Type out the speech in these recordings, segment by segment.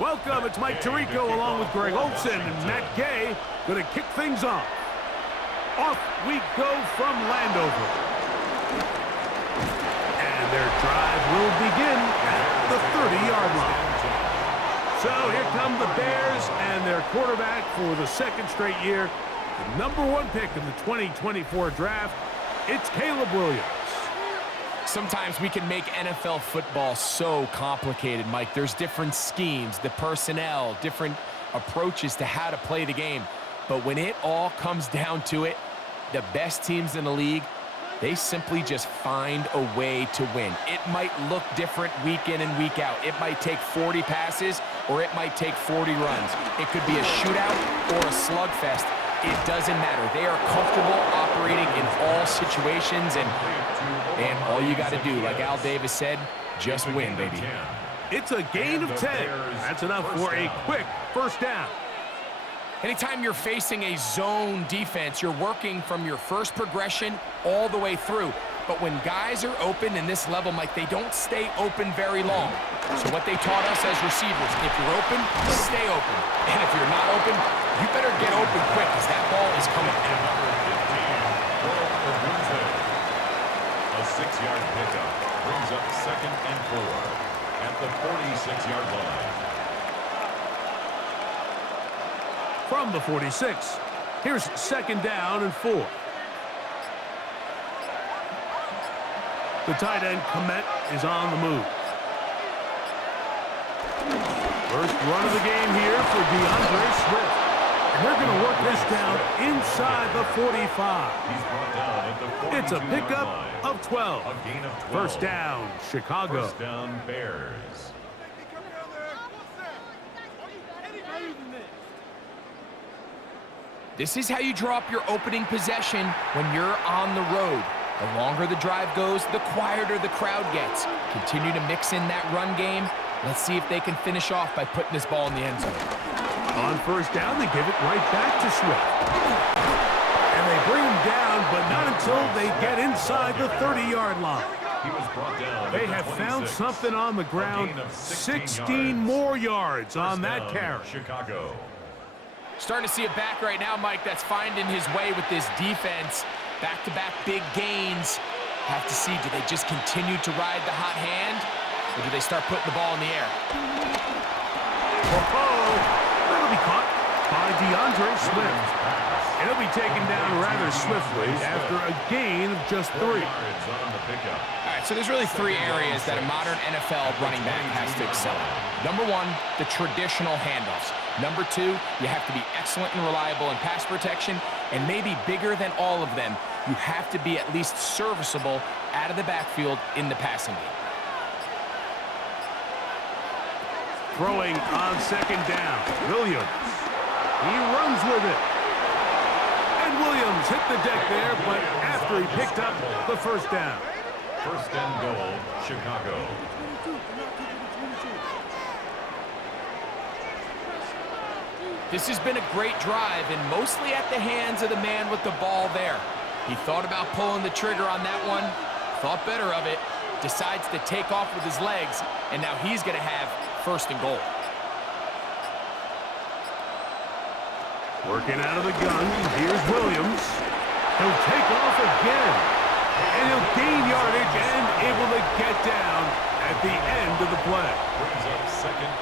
Welcome, it's Mike Tirico along with Greg Olson and Matt Gay going to kick things off. Off we go from Landover. And their drive will begin at the 30-yard line. So here come the Bears and their quarterback for the second straight year. The #1 pick in the 2024 draft, it's Caleb Williams. Sometimes we can make NFL football so complicated, Mike. There's different schemes, the personnel, different approaches to how to play the game. But when it all comes down to it, the best teams in the league, they simply just find a way to win. It might look different week in and week out. It might take 40 passes or it might take 40 runs. It could be a shootout or a slugfest. It doesn't matter. They are comfortable operating in all situations, and all you got to do, like Al Davis said, just win, baby. It's a gain of 10. That's enough for a quick first down. Anytime you're facing a zone defense, you're working from your first progression all the way through. But when guys are open in this level, Mike, they don't stay open very long. So what they taught us as receivers, if you're open, stay open. And if you're not open, you better get open quick because that ball is coming down. A 6-yard pickup brings up 2nd and 4 at the 46-yard line. From the 46, here's 2nd down and 4. The tight end, Komet, is on the move. First run of the game here for DeAndre Swift. And they're going to work this down inside the 45. He's brought down at the 42-yard It's a pickup line. of 12. A gain of 12. First down, Chicago. First down, Bears. This is how you draw up your opening possession when you're on the road. The longer the drive goes, the quieter the crowd gets. Continue to mix in that run game. Let's see if they can finish off by putting this ball in the end zone. On first down, they give it right back to Swift. And they bring him down, but not until they get inside the 30-yard line. He was brought down. They have found something on the ground. 16 more yards on that carry. Chicago. Starting to see it back right now, Mike, that's finding his way with this defense. Back-to-back big gains. Have to see, do they just continue to ride the hot hand, or do they start putting the ball in the air? That'll be caught by DeAndre Swift. And he'll be taken down rather swiftly after a gain of just 3. All right, so there's really 3 areas that a modern NFL running back has to excel at. #1, the traditional handoffs. #2, you have to be excellent and reliable in pass protection, and maybe bigger than all of them, you have to be at least serviceable out of the backfield in the passing game. Throwing on 2nd down, Williams. He runs with it. And Williams hit the deck there, but after he picked up the first down. First and goal, Chicago. This has been a great drive, and mostly at the hands of the man with the ball there. He thought about pulling the trigger on that one, thought better of it, decides to take off with his legs, and now he's going to have first and goal. Working out of the gun, here's Williams. He'll take off again. And he'll gain yardage and able to get down at the end of the play.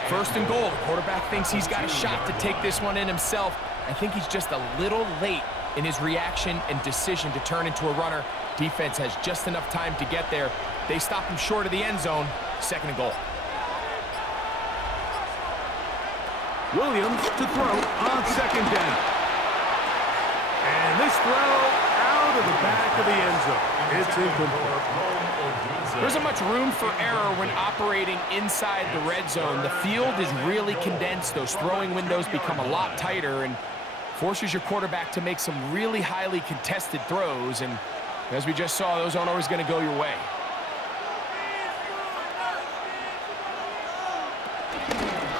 First and goal. The quarterback thinks he's got a shot to take this one in himself. I think he's just a little late in his reaction and decision to turn into a runner. Defense has just enough time to get there. They stop him short of the end zone. 2nd and goal. Williams to throw on 2nd down. And this throw out of the back of the end zone. It's incomplete. There isn't much room for error when operating inside the red zone. The field is really condensed. Those throwing windows become a lot tighter and forces your quarterback to make some really highly contested throws. And as we just saw, those aren't always going to go your way.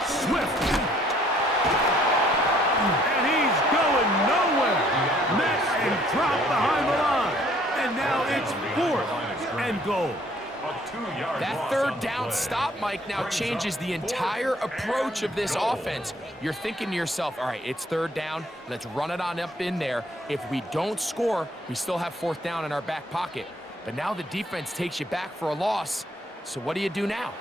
Swift. And he's going nowhere. Met and dropped behind the line. And now it's 4th and goal. A 2-yard That loss third on the down play. stop, Mike, now Brings changes up the 4th entire approach of this and goal. offense. You're thinking to yourself, all right, it's third down. Let's run it on up in there. If we don't score, we still have 4th down in our back pocket. But now the defense takes you back for a loss. So what do you do now?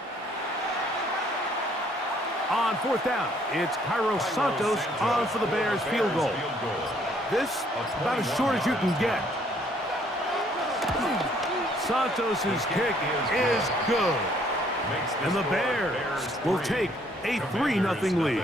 On 4th down, it's Cairo Santos on for the Bears field goal. This about as short as you can get. Santos' kick is good. And the Bears will take a 3-0 lead.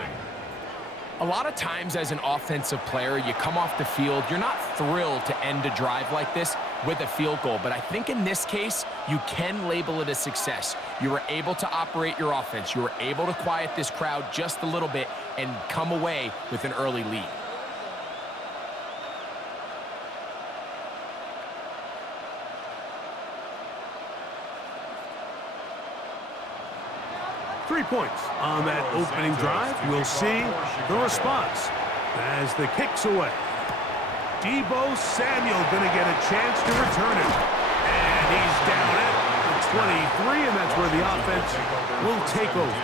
A lot of times as an offensive player, you come off the field, you're not thrilled to end a drive like this with a field goal. But I think in this case, you can label it a success. You were able to operate your offense. You were able to quiet this crowd just a little bit and come away with an early lead. Three points on that opening drive. We'll see the response as the kick's away. Deebo Samuel going to get a chance to return it. And he's down at the 23, and that's where the offense will take over.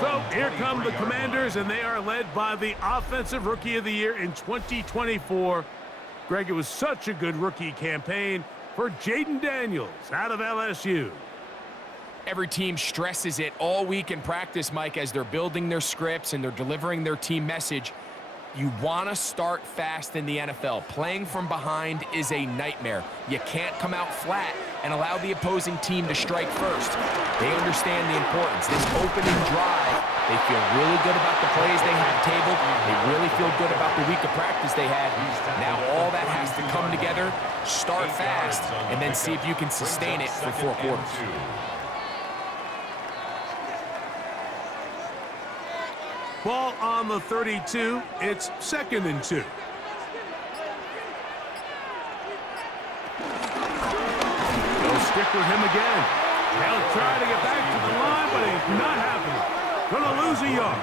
So here come the Commanders, and they are led by the Offensive Rookie of the Year in 2024. Greg, it was such a good rookie campaign for Jaden Daniels out of LSU. Every team stresses it all week in practice, Mike, as they're building their scripts and they're delivering their team message. You want to start fast in the NFL. Playing from behind is a nightmare. You can't come out flat and allow the opposing team to strike first. They understand the importance. This opening drive, they feel really good about the plays they have tabled. They really feel good about the week of practice they had. Now all that has to come together, start fast, and then see if you can sustain it for 4 quarters. Ball on the 32. It's 2nd and 2. They'll stick with him again. They'll try to get back to the line, but it's not happening. Gonna lose a yard.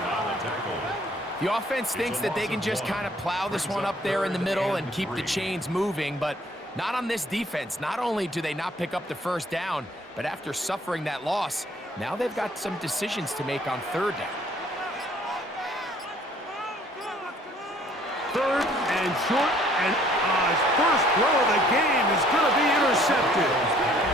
The offense thinks that they can just kind of plow this one up there in the middle and keep the chains moving, but not on this defense. Not only do they not pick up the 1st down, but after suffering that loss, now they've got some decisions to make on 3rd down. 3rd and short, and his first throw of the game is going to be intercepted.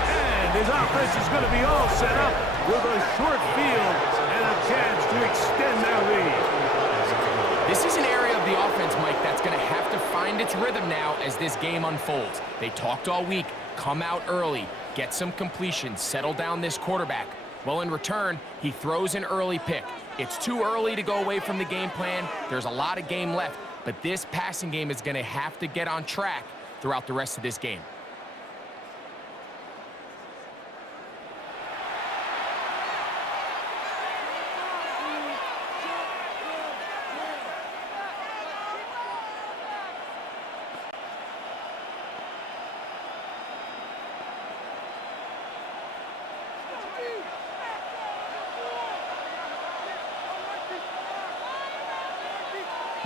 And his offense is going to be all set up with a short field and a chance to extend their lead. This is an area of the offense, Mike, that's going to have to find its rhythm now as this game unfolds. They talked all week, come out early, get some completions, settle down this quarterback. Well, in return, he throws an early pick. It's too early to go away from the game plan. There's a lot of game left. But this passing game is going to have to get on track throughout the rest of this game.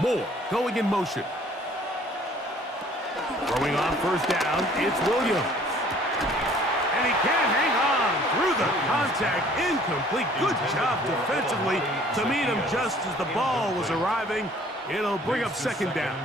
Moore going in motion. Throwing on 1st down, it's Williams. And he can't hang on through the contact. Incomplete. Good job defensively to meet him just as the ball was arriving. It'll bring up 2nd down.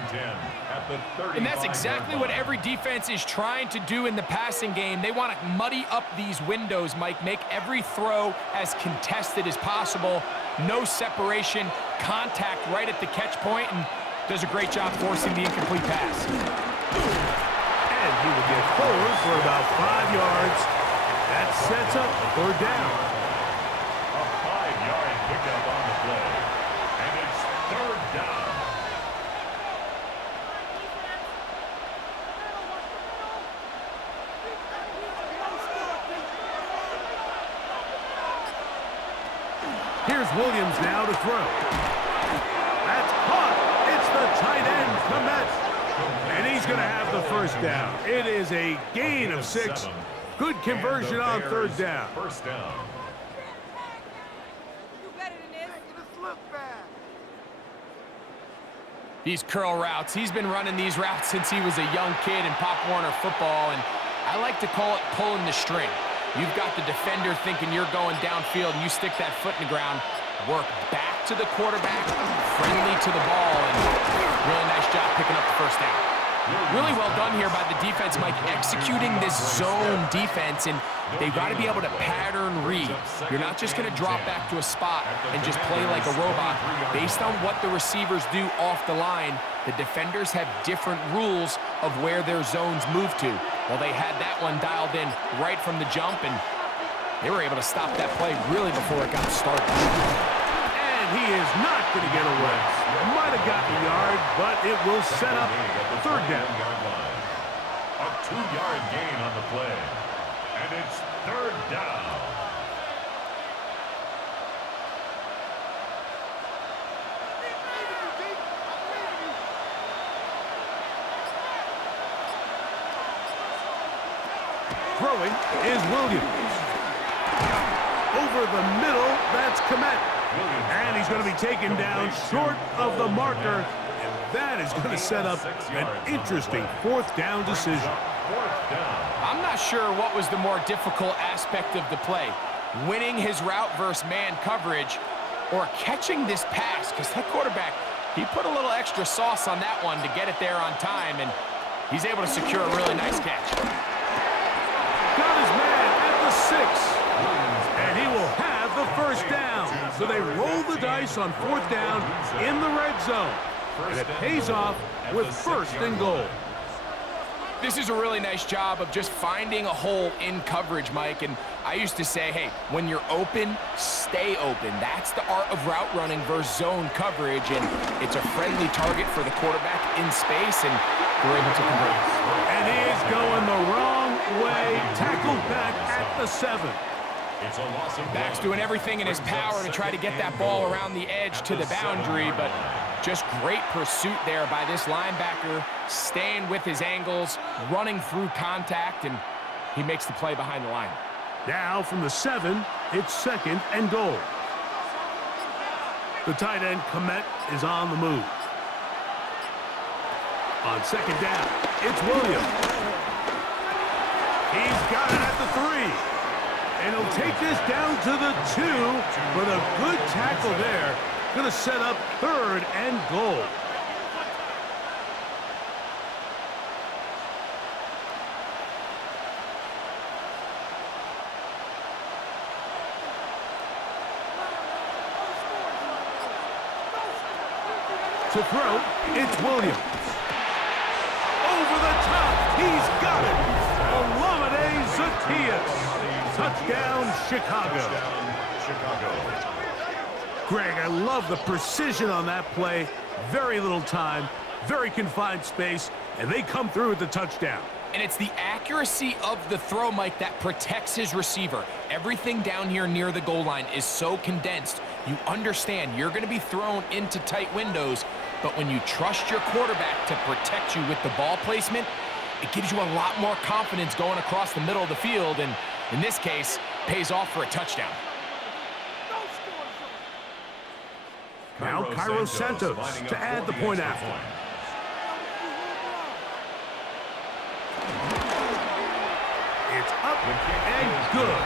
And that's exactly what every defense is trying to do in the passing game. They want to muddy up these windows, Mike, make every throw as contested as possible. No separation, contact right at the catch point, and does a great job forcing the incomplete pass. And he will get forward for about 5 yards. That sets up a 3rd down. A 5-yard pickup on the play. And it's 3rd down. Here's Williams now to throw. That's caught. It's the tight end, Komet. And he's going to have the 1st down. It is a gain of 6. Good conversion on 3rd down. 1st down. These curl routes, he's been running these routes since he was a young kid in Pop Warner football, and I like to call it pulling the string. You've got the defender thinking you're going downfield, and you stick that foot in the ground, work back to the quarterback, friendly to the ball, and really nice job picking up the first down. Really well done here by the defense, Mike, executing this zone defense, and they've got to be able to pattern read. You're not just going to drop back to a spot and just play like a robot. Based on what the receivers do off the line, the defenders have different rules of where their zones move to. Well, they had that one dialed in right from the jump, and they were able to stop that play really before it got started. And he is not going to get away. Might have gotten a yard, but it will set up third down. A 2-yard gain on the play. And it's third down. Throwing is Williams. Over the middle, that's Komet. And he's going to be taken down short of the marker. And that is going to set up an interesting fourth down decision. I'm not sure what was the more difficult aspect of the play. Winning his route versus man coverage or catching this pass, because that quarterback, he put a little extra sauce on that one to get it there on time, and he's able to secure a really nice catch. Got his man at the 6. And he will have the first down. So they roll the dice on fourth down in the red zone. And it pays off with first and goal. This is a really nice job of just finding a hole in coverage, Mike. And I used to say, hey, when you're open, stay open. That's the art of route running versus zone coverage. And it's a friendly target for the quarterback in space, and we're able to convert. And he is going the wrong way. Tackled back at the 7. It's a loss of Back's doing everything in his power to try to get that ball around the edge to the boundary, but just great pursuit there by this linebacker, staying with his angles, running through contact, and he makes the play behind the line. Now from the 7, it's second and goal. The tight end, Komet, is on the move. On second down, it's Williams. He's got it at the 3. And he'll take this down to the 2 with a good tackle there. Going to set up third and goal. To throw, it's Williams. Over the top, he's got it. All-Madden Zacchaeus. Touchdown, Chicago. Greg, I love the precision on that play. Very little time, very confined space, and they come through with the touchdown. And it's the accuracy of the throw, Mike, that protects his receiver. Everything down here near the goal line is so condensed. You understand you're going to be thrown into tight windows, but when you trust your quarterback to protect you with the ball placement, it gives you a lot more confidence going across the middle of the field, and in this case, pays off for a touchdown. Now Cairo Santos to add the point after. It's up and good.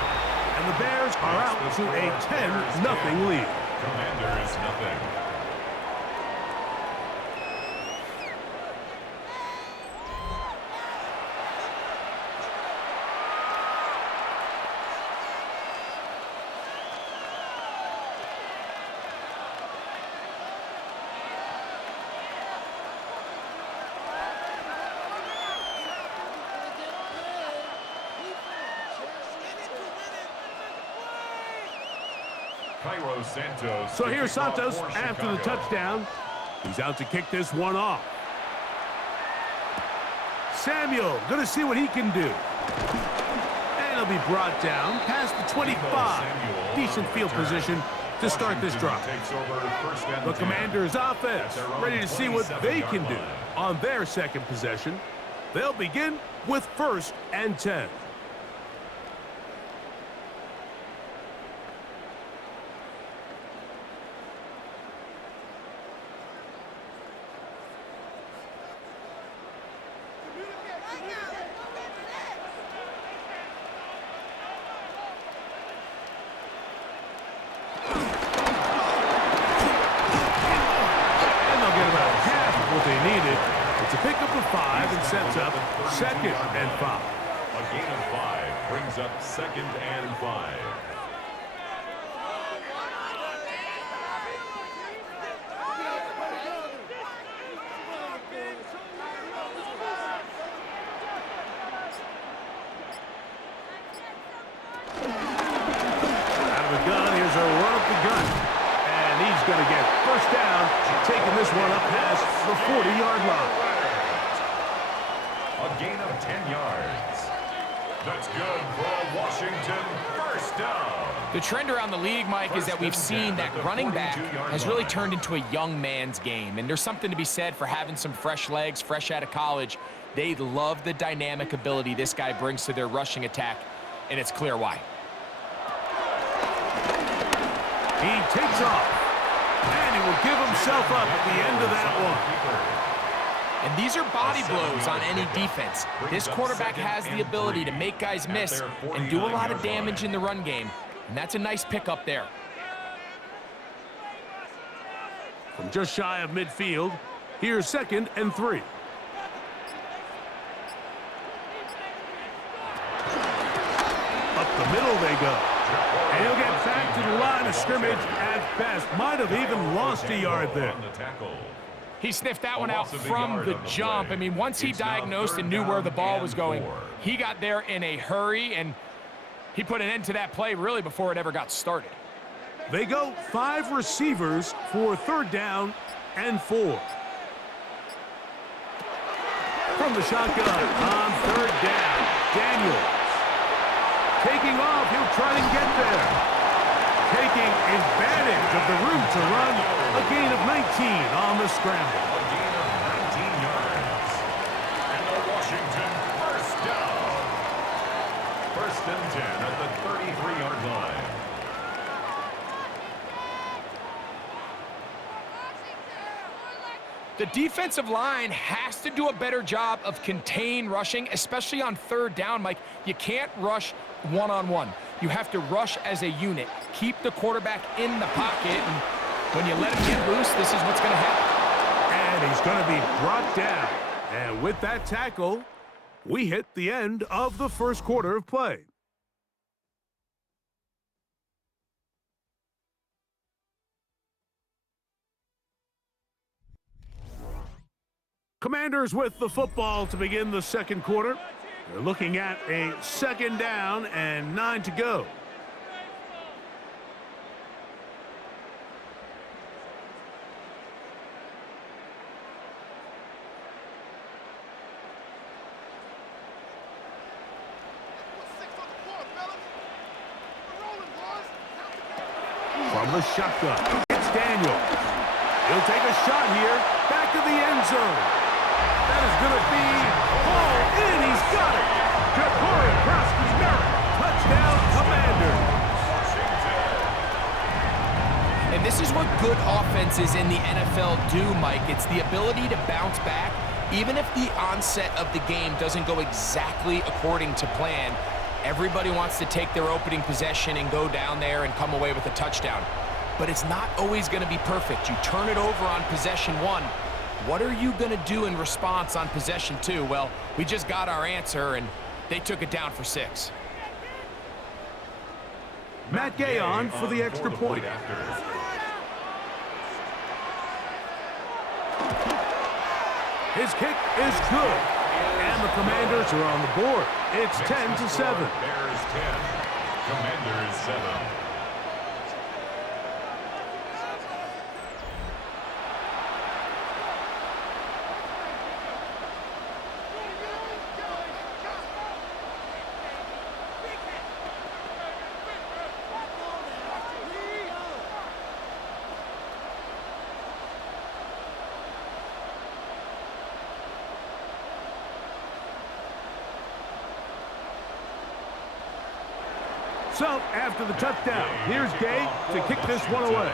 And the Bears are out to a 10-0 lead. Commanders, nothing. So here's Santos after the touchdown. He's out to kick this one off. Samuel going to see what he can do. And he'll be brought down past the 25. Decent field position to start this drive. The Commanders' offense ready to see what they can do on their second possession. They'll begin with first and 10. drive and sets up 2nd and 5. A gain of 5 brings up 2nd and 5. Out of the gun, here's a run up the gun. And he's going to get first down, taking this one up past the 40-yard line. A gain of 10 yards. That's good for a Washington first down. The trend around the league, Mike, is that we've seen that running back has really turned into a young man's game. And there's something to be said for having some fresh legs, fresh out of college. They love the dynamic ability this guy brings to their rushing attack, and it's clear why. He takes off, and he will give himself up at the end of that one. And these are body blows on any defense. This quarterback has the ability to make guys miss and do a lot of damage in the run game, and that's a nice pickup there. From just shy of midfield, here's 2nd and 3. Up the middle they go. And he'll get back to the line of scrimmage at best. Might have even lost a yard there. He sniffed that one out from the jump. I mean, once he diagnosed and knew where the ball was going, he got there in a hurry, and he put an end to that play really before it ever got started. They go 5 receivers for 3rd down and 4. From the shotgun on 3rd down, Daniels. Taking off, he'll try to get there. Taking advantage of the room to run, a gain of 19 on the scramble. A gain of 19 yards. And the Washington first down. 1st and 10 at the 33-yard line. The defensive line has to do a better job of contain rushing, especially on 3rd down, Mike. You can't rush one-on-one. You have to rush as a unit. Keep the quarterback in the pocket, and when you let him get loose, this is what's going to happen. And he's going to be brought down. And with that tackle, we hit the end of the first quarter of play. Commanders with the football to begin the second quarter. They're looking at a 2nd down and 9 to go. From the shotgun, it's Daniels. He'll take a shot here, back to the end zone. That is going to be hauled in. He's got it. Ja'Cory Krowski's-Merritt. Touchdown, Commanders. And this is what good offenses in the NFL do, Mike. It's the ability to bounce back, even if the onset of the game doesn't go exactly according to plan. Everybody wants to take their opening possession and go down there and come away with a touchdown. But it's not always going to be perfect. You turn it over on possession 1. What are you going to do in response on possession 2? Well, we just got our answer, and they took it down for 6. Matt Gay on for the extra point. His kick is good, and the Commanders are on the board. It's 10-7. Bears 10, Commanders 7. So, after the touchdown, here's Gay to kick this one away.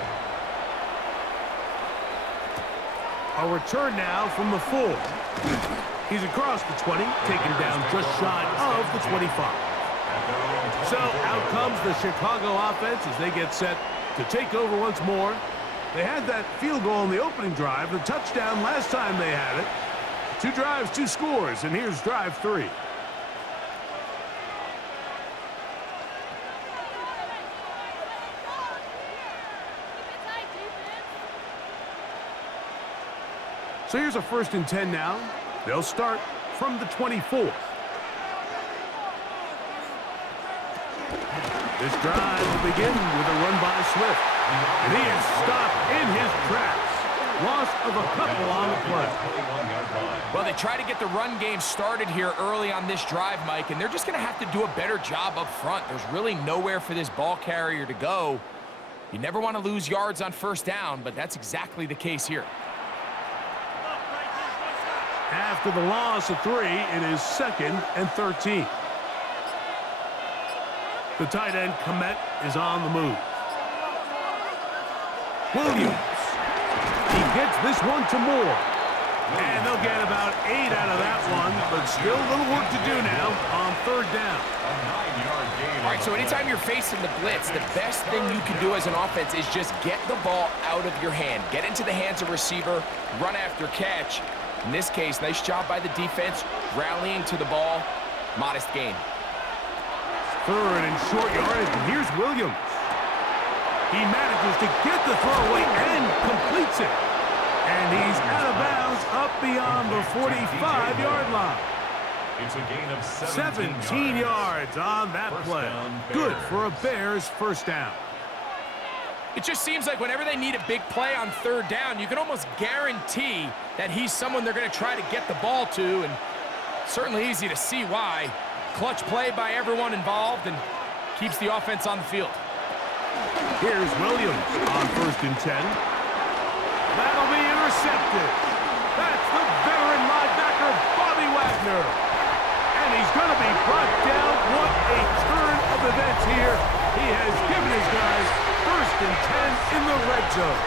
A return now from the 4. He's across the 20, taken down just shy of the 25. So, out comes the Chicago offense as they get set to take over once more. They had that field goal on the opening drive, the touchdown last time they had it. 2 drives, 2 scores, and here's drive 3. So here's a 1st and 10 now. They'll start from the 24. This drive will begin with a run by Swift. And he is stopped in his tracks. Loss of a couple on the play. Well, they try to get the run game started here early on this drive, Mike, and they're just going to have to do a better job up front. There's really nowhere for this ball carrier to go. You never want to lose yards on 1st down, but that's exactly the case here. After the loss of 3, it is 2nd and 13. The tight end, Komet, is on the move. Williams. He gets this one to Moore. And they'll get about 8 out of that one, but still a little work to do now on 3rd down. All right, so anytime you're facing the blitz, the best thing you can do as an offense is just get the ball out of your hand. Get into the hands of receiver, run after catch. In this case, nice job by the defense, rallying to the ball. Modest gain. 3rd and short yardage, and here's Williams. He manages to get the throw away and completes it. And he's out of bounds up beyond the 45-yard line. It's a gain of 17 yards on that play. Good for a Bears 1st down. It just seems like whenever they need a big play on 3rd down, you can almost guarantee that he's someone they're going to try to get the ball to, and certainly easy to see why. Clutch play by everyone involved and keeps the offense on the field. Here's Williams on 1st and 10. That'll be intercepted. That's the veteran linebacker, Bobby Wagner. And he's going to be brought down. What a turn of events here. He has given his guys 1st and 10 in the red zone.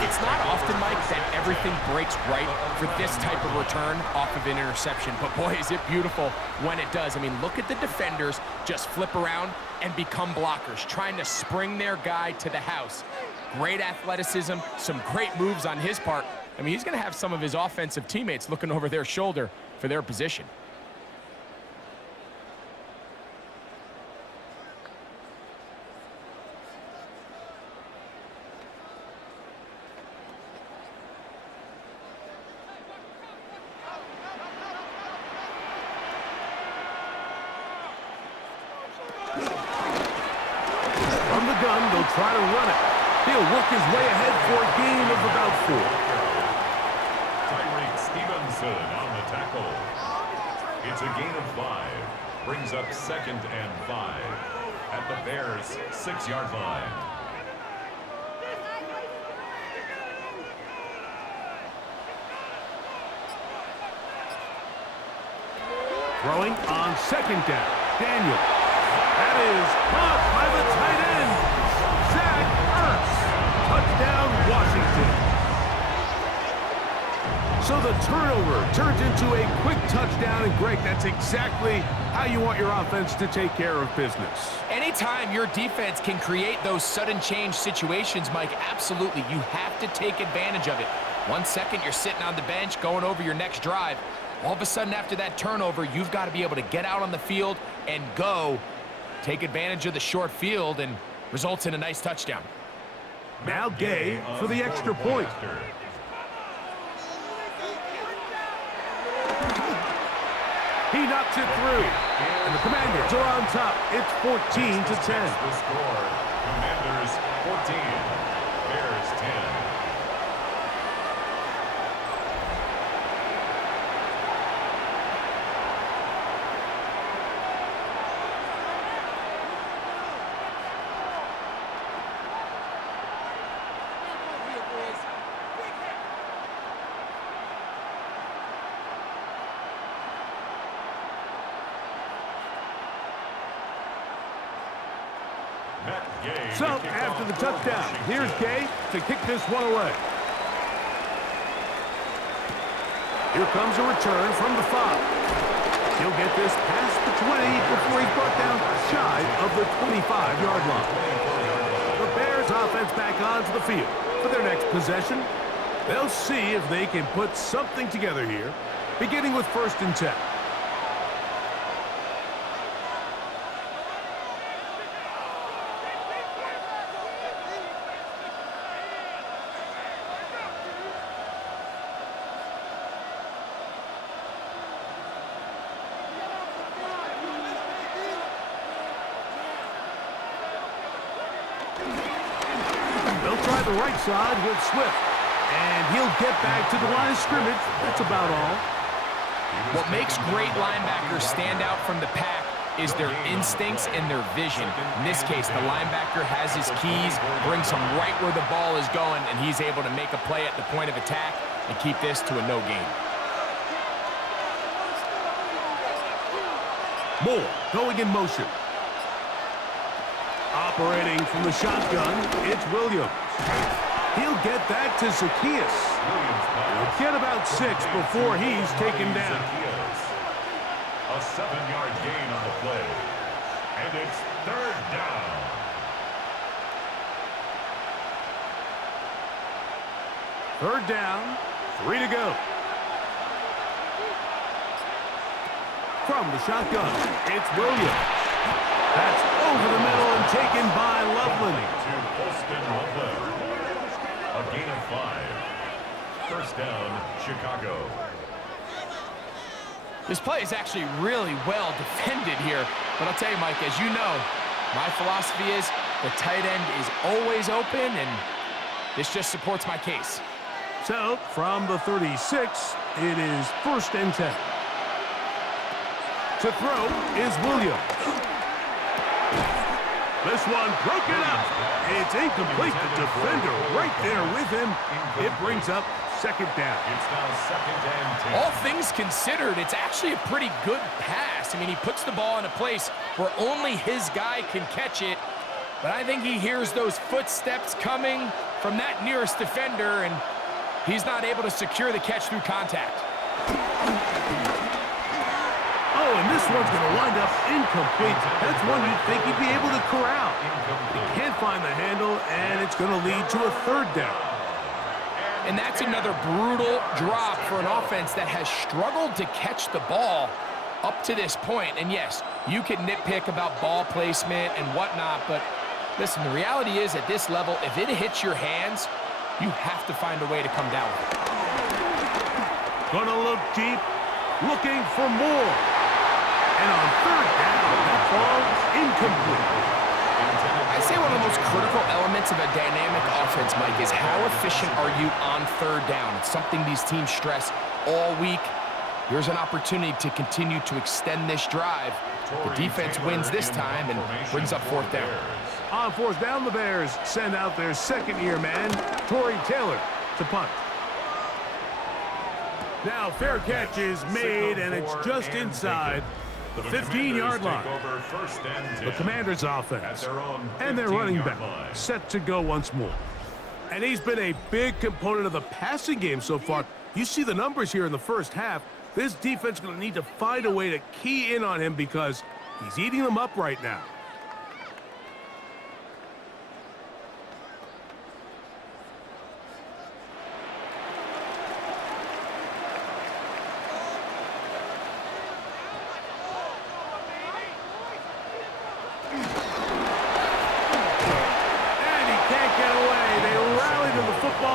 It's not often, Mike, that everything breaks right for this type of return off of an interception. But, boy, is it beautiful when it does. I mean, look at the defenders just flip around and become blockers, trying to spring their guy to the house. Great athleticism, some great moves on his part. I mean, he's going to have some of his offensive teammates looking over their shoulder for their position. From the gun, they'll try to run it. He'll work his way ahead for a gain of about 4. On the tackle. It's a gain of 5. Brings up 2nd and 5 at the Bears' 6-yard line. Throwing on 2nd down. Daniel. That is caught by the tight end, Zach Ertz. Touchdown, Washington. So the turnover turns into a quick touchdown, and Greg, that's exactly how you want your offense to take care of business. Anytime your defense can create those sudden change situations, Mike, absolutely, you have to take advantage of it. 1 second, you're sitting on the bench going over your next drive. All of a sudden, after that turnover, you've got to be able to get out on the field and go. Take advantage of the short field, and results in a nice touchdown. Now Gay for the extra point. He knocks it through, and the Commanders are on top. It's 14-10. The score, Commanders 14, Bears 10. So, after the touchdown, here's Gay to kick this one away. Here comes a return from the 5. He'll get this past the 20 before he's brought down shy of the 25-yard line. The Bears offense back onto the field for their next possession. They'll see if they can put something together here, beginning with 1st and 10. They'll try the right side with Swift. And he'll get back to the line of scrimmage. That's about all. What makes great linebackers stand out from the pack is their instincts and their vision. In this case, the linebacker has his keys, brings him right where the ball is going, and he's able to make a play at the point of attack and keep this to a no gain. Moore going in motion. Operating from the shotgun, it's Williams. He'll get that to Zacchaeus. He'll get about 6 before he's taken down. A 7-yard gain on the play. And it's 3rd down. Third down, 3 to go. From the shotgun, it's Williams. That's over the middle and taken by Loveland. To Holston Loveland. A gain of 5. 1st down, Chicago. This play is actually really well defended here. But I'll tell you, Mike, as you know, my philosophy is the tight end is always open, and this just supports my case. So, from the 36, it is 1st and 10. To throw is Williams. This one broken up. It's incomplete. The defender right there with him. It brings up 2nd down. It's now 2nd and 10. All things considered, it's actually a pretty good pass. I mean, he puts the ball in a place where only his guy can catch it. But I think he hears those footsteps coming from that nearest defender, and he's not able to secure the catch through contact. Oh, and this one's going to wind up incomplete. That's one you'd think he'd be able to corral. He can't find the handle, and it's going to lead to a 3rd down. And that's another brutal drop for an offense that has struggled to catch the ball up to this point. And yes, you can nitpick about ball placement and whatnot, but listen, the reality is at this level, if it hits your hands, you have to find a way to come down with it. Gonna look deep, looking for more. And on 3rd down, that ball incomplete. I say one of the most critical elements of a dynamic offense, Mike, is how efficient are you on 3rd down? It's something these teams stress all week. Here's an opportunity to continue to extend this drive. The defense wins this time and brings up 4th down. On 4th down, the Bears send out their 2nd-year man, Tory Taylor, to punt. Now, fair catch is made, and it's just inside the 15-yard line. The Commanders' offense and their running back set to go once more. And he's been a big component of the passing game so far. You see the numbers here in the first half. This defense is going to need to find a way to key in on him because he's eating them up right now.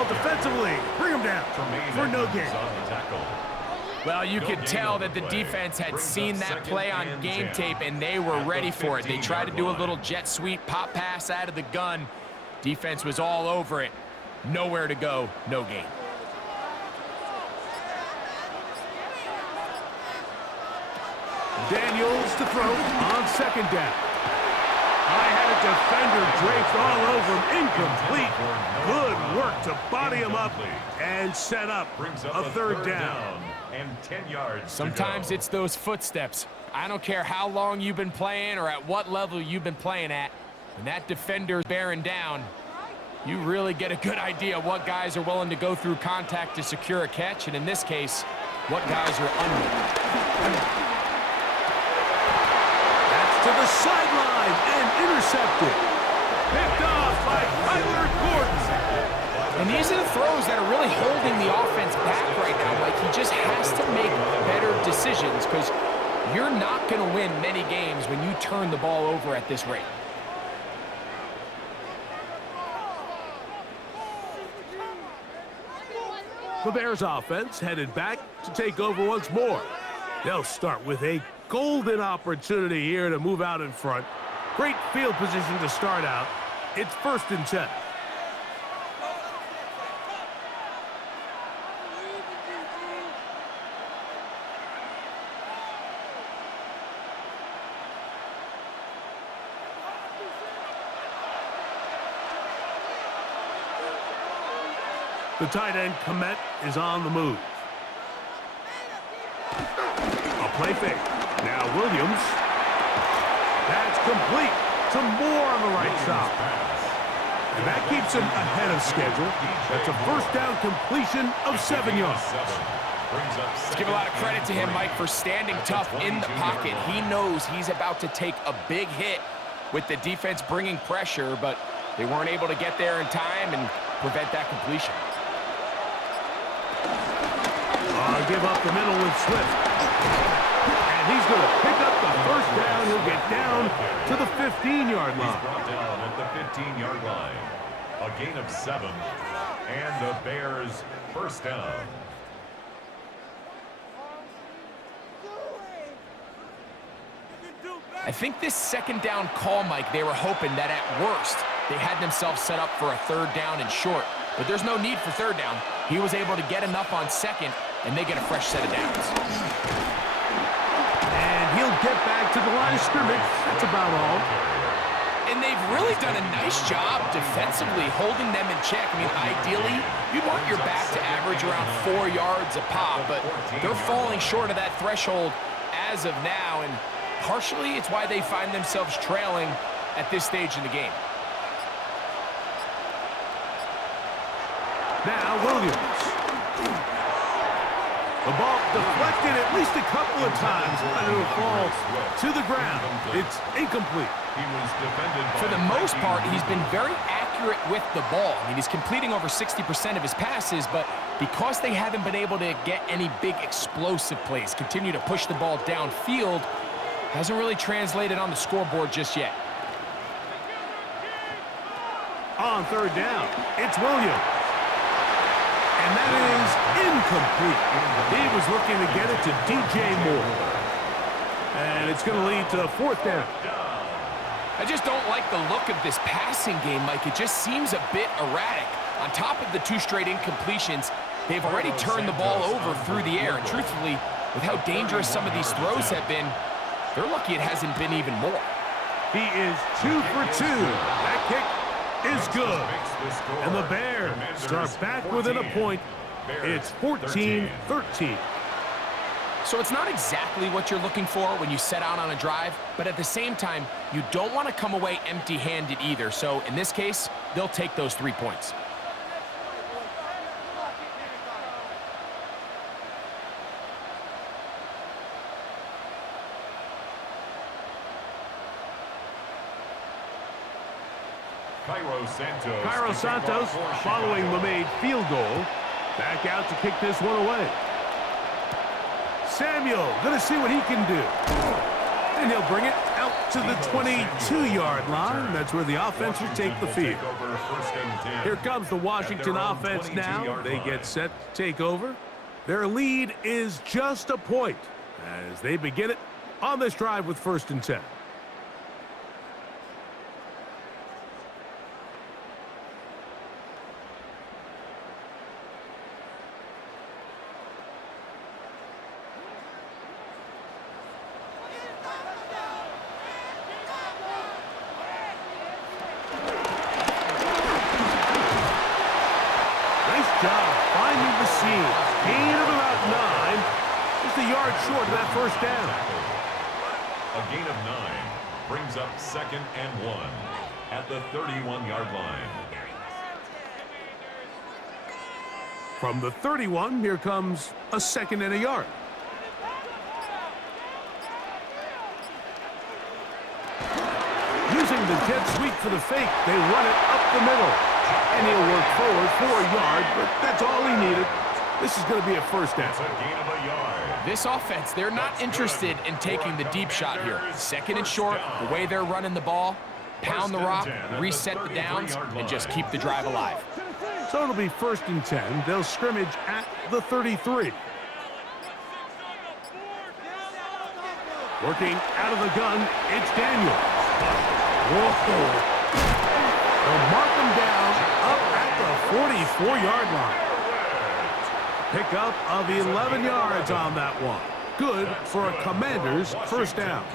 Defensively, bring him down for no gain. Well, you could tell that the defense had seen that play on game tape, and they were ready for it. They tried to do a little jet sweep pop pass out of the gun. Defense was all over it. Nowhere to go, no gain. Daniels to throw on 2nd down. I had a defender draped all over him, incomplete. Good work to body him up and set up a 3rd down. And 10 yards. Sometimes it's those footsteps. I don't care how long you've been playing or at what level you've been playing at. When that defender's bearing down, you really get a good idea of what guys are willing to go through contact to secure a catch, and in this case, what guys are unwilling. To the sideline and intercepted. Picked off by Kyler Gordon. And these are the throws that are really holding the offense back right now. Like, he just has to make better decisions because you're not going to win many games when you turn the ball over at this rate. The Bears offense headed back to take over once more. They'll start with a golden opportunity here to move out in front. Great field position to start out. It's 1st and 10. The tight end, Komet, is on the move. A play fake. Now Williams. That's complete. Some more on the right side. And that keeps him ahead of schedule. That's a 1st down completion of 7 yards. Let's give a lot of credit to him, Mike, for standing tough in the pocket. He knows he's about to take a big hit with the defense bringing pressure, but they weren't able to get there in time and prevent that completion. Give up the middle with Swift. And he's going to pick up the 1st down. He'll get down to the 15-yard line. He's brought down at the 15-yard line. A gain of 7. And the Bears 1st down. I think this 2nd down call, Mike, they were hoping that at worst they had themselves set up for a 3rd down and short. But there's no need for 3rd down. He was able to get enough on 2nd, and they get a fresh set of downs. And he'll get back to the line of scrimmage. That's about all. And they've really done a nice job defensively holding them in check. I mean, ideally, you'd want your back to average around 4 yards a pop, but they're falling short of that threshold as of now, and partially it's why they find themselves trailing at this stage in the game. Now Williams. The ball deflected at least a couple of times, but it will fall to the ground. It's incomplete. For the most part, he's been very accurate with the ball. I mean, he's completing over 60% of his passes, but because they haven't been able to get any big explosive plays, continue to push the ball downfield, hasn't really translated on the scoreboard just yet. On 3rd down, it's Williams. And that is incomplete. He was looking to get it to DJ Moore. And it's going to lead to 4th down. I just don't like the look of this passing game, Mike. It just seems a bit erratic. On top of the 2 straight incompletions, they've already turned the ball over through the air. And truthfully, with how dangerous some of these throws have been, they're lucky it hasn't been even more. He is 2 for 2. That kick is good. And the Bears start back within a point. It's 14-13. So it's not exactly what you're looking for when you set out on a drive, but at the same time, you don't want to come away empty-handed either. So in this case, they'll take those 3 points. Cairo Santos following the made field goal. Back out to kick this one away. Samuel going to see what he can do. And he'll bring it out to the 22-yard line. That's where the offense will take the field. Here comes the Washington offense now. They get set to take over. Their lead is just a point as they begin it on this drive with 1st and 10. Finding the seam. Gain of about 9. Just a yard short of that 1st down. A gain of 9 brings up 2nd and 1 at the 31-yard line. From the 31, here comes a 2nd and a yard. Using the jet sweep for the fake, they run it up the middle. And he'll work forward for a yard, but that's all he needed. This is going to be a first down. It's a gain of a yard. This offense, they're not interested in taking the deep shot here. Second and short, the way they're running the ball, pound the rock, reset the downs, and just keep the drive alive. So it'll be 1st and 10. They'll scrimmage at the 33. Working out of the gun, it's Daniel. Whoa. They'll mark him down up at the 44-yard line. Pickup of 11 yards on that one. Good for a Commander's first down.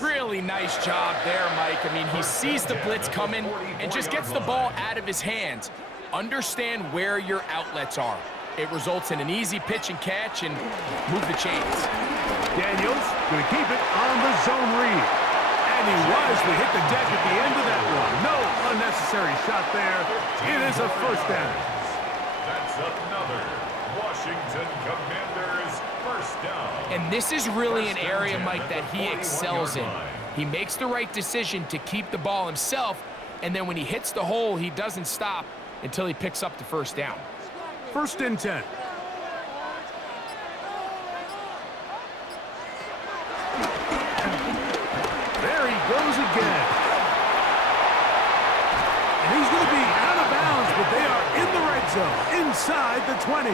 Really nice job there, Mike. I mean, he sees the blitz coming and just gets the ball out of his hands. Understand where your outlets are. It results in an easy pitch and catch and move the chains. Daniels going to keep it on the zone read. And he wisely hit the deck at the end of that one. No unnecessary shot there. It is a first down. That's another Washington Commanders first down. And this is really an area, Mike, that he excels in. He makes the right decision to keep the ball himself, and then when he hits the hole, he doesn't stop until he picks up the first down. 1st and 10. There he goes again. And he's going to be out of bounds, but they are in the red zone, inside the 20.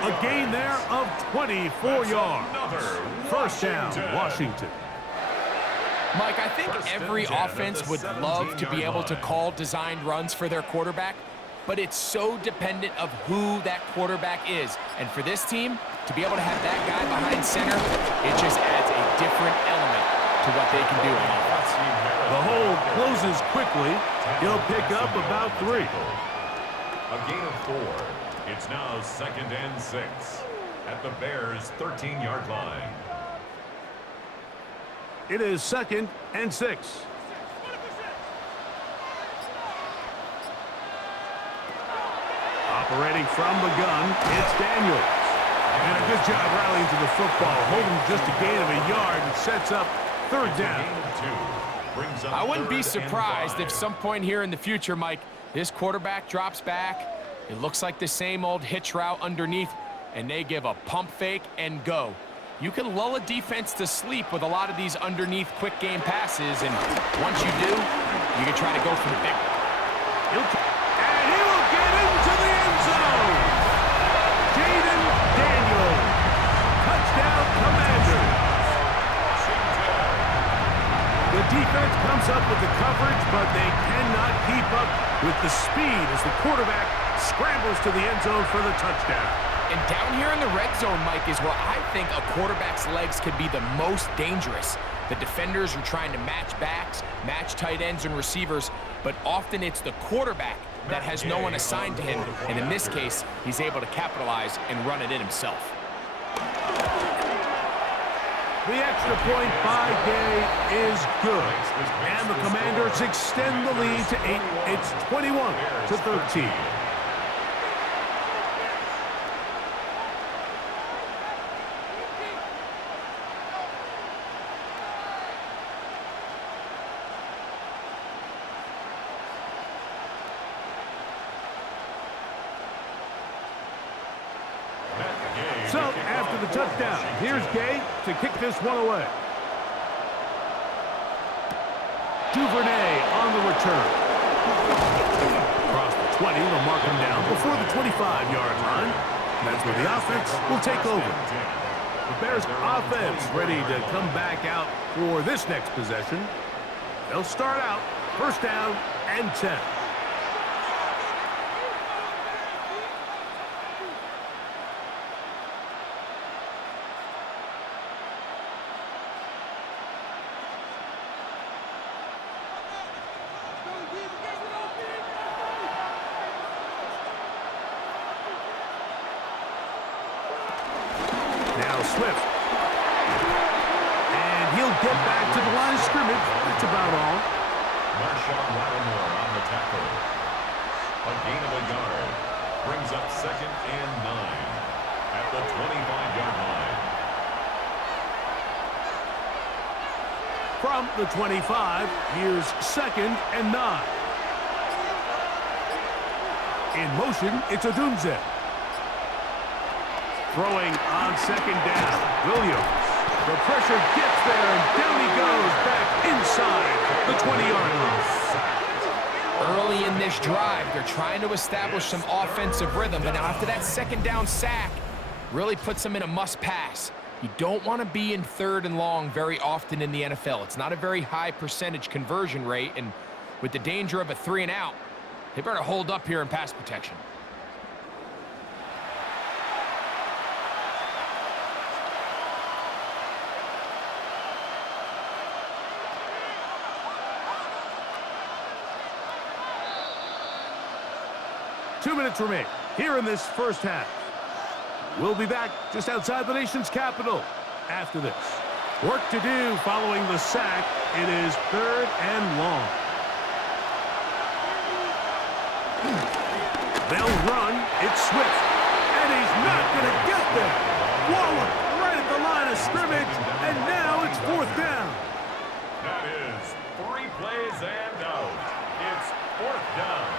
A gain there of 24 yards. First down, Washington. Mike, I think every offense would love to be able to call designed runs for their quarterback, but it's so dependent of who that quarterback is. And for this team, to be able to have that guy behind center, it just adds a different element to what they can do on offense. The hole closes quickly. He'll pick up about 3. A gain of 4. It's now 2nd and 6 at the Bears' 13-yard line. It is 2nd and 6. Operating from the gun, it's Daniels. And a good job rallying to the football, holding just a gain of a yard and sets up 3rd down. I wouldn't be surprised if some point here in the future, Mike, this quarterback drops back. It looks like the same old hitch route underneath, and they give a pump fake and go. You can lull a defense to sleep with a lot of these underneath quick game passes, and once you do, you can try to go for the big one. And he will get into the end zone. Jaden Daniels. Touchdown, Commanders. The defense comes up with the coverage, but they cannot keep up with the speed as the quarterback scrambles to the end zone for the touchdown. And down here in the red zone, Mike, is where I think a quarterback's legs could be the most dangerous. The defenders are trying to match backs, match tight ends and receivers, but often it's the quarterback that has no one assigned to him, and in this case, he's able to capitalize and run it in himself. The extra point by Gay is good, and the Commanders extend the lead to 8. It's 21-13. So, after the touchdown, here's Gay to kick this one away. Duvernay on the return. Across the 20, they'll mark him down before the 25-yard line. That's where the offense will take over. The Bears offense ready to come back out for this next possession. They'll start out 1st down and 10. Swift. And he'll get back to the line of scrimmage. That's about all. Marshawn Lattimore on the tackle. A gain of a yard. Brings up 2nd and 9 at the 25-yard line. From the 25, here's 2nd and 9. In motion, it's Odunze. Throwing on second down. Williams. The pressure gets there, and down he goes back inside the 20-yard line. Early in this drive, they're trying to establish some offensive rhythm, but now after that second down sack, really puts them in a must-pass. You don't want to be in 3rd and long very often in the NFL. It's not a very high percentage conversion rate, and with the danger of a 3 and out, they better hold up here in pass protection. Two minutes remain here in this first half. We'll be back just outside the nation's capital after this. Work to do following the sack. It is 3rd and long. They'll run. It's Swift. And he's not going to get there. Waller right at the line of scrimmage. And now it's 4th down. That is 3 plays and out. It's 4th down.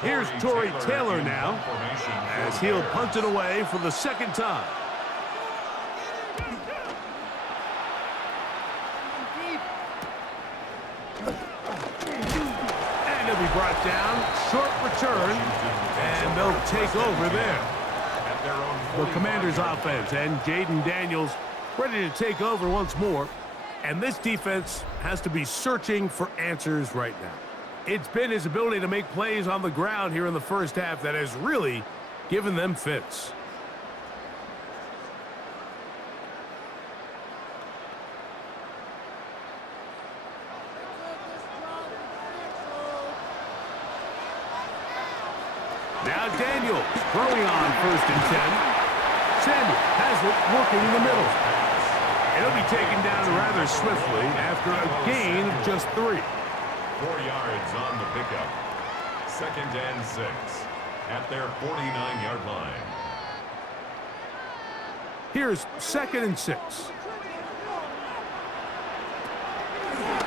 Here's Tory Taylor now, as he'll punt it away for the 2nd time. And he'll be brought down. Short return, and they'll take over there. The Commanders' offense and Jaden Daniels ready to take over once more. And this defense has to be searching for answers right now. It's been his ability to make plays on the ground here in the first half that has really given them fits. Now Daniels throwing on 1st and 10. Samuel has it working in the middle. It'll be taken down rather swiftly after a gain of just 3. 4 yards on the pickup. 2nd and 6 at their 49-yard line. Here's 2nd and 6.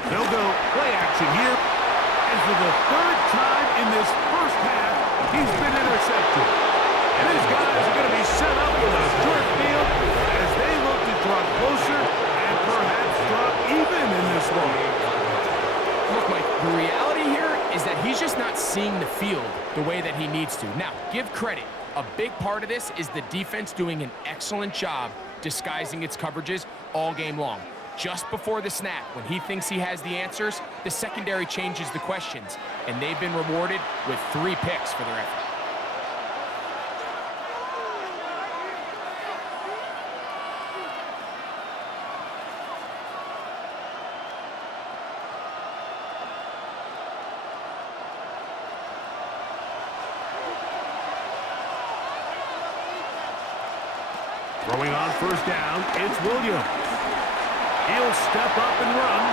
They'll go play action here. And for the 3rd time in this first half, he's been intercepted. And his guys are going to be set up in a short field as they look to draw closer and perhaps draw even in this one. Look, Mike, the reality here is that he's just not seeing the field the way that he needs to. Now, give credit. A big part of this is the defense doing an excellent job disguising its coverages all game long. Just before the snap, when he thinks he has the answers, the secondary changes the questions, and they've been rewarded with 3 picks for their effort. Throwing on 1st down, it's Williams. He'll step up and run.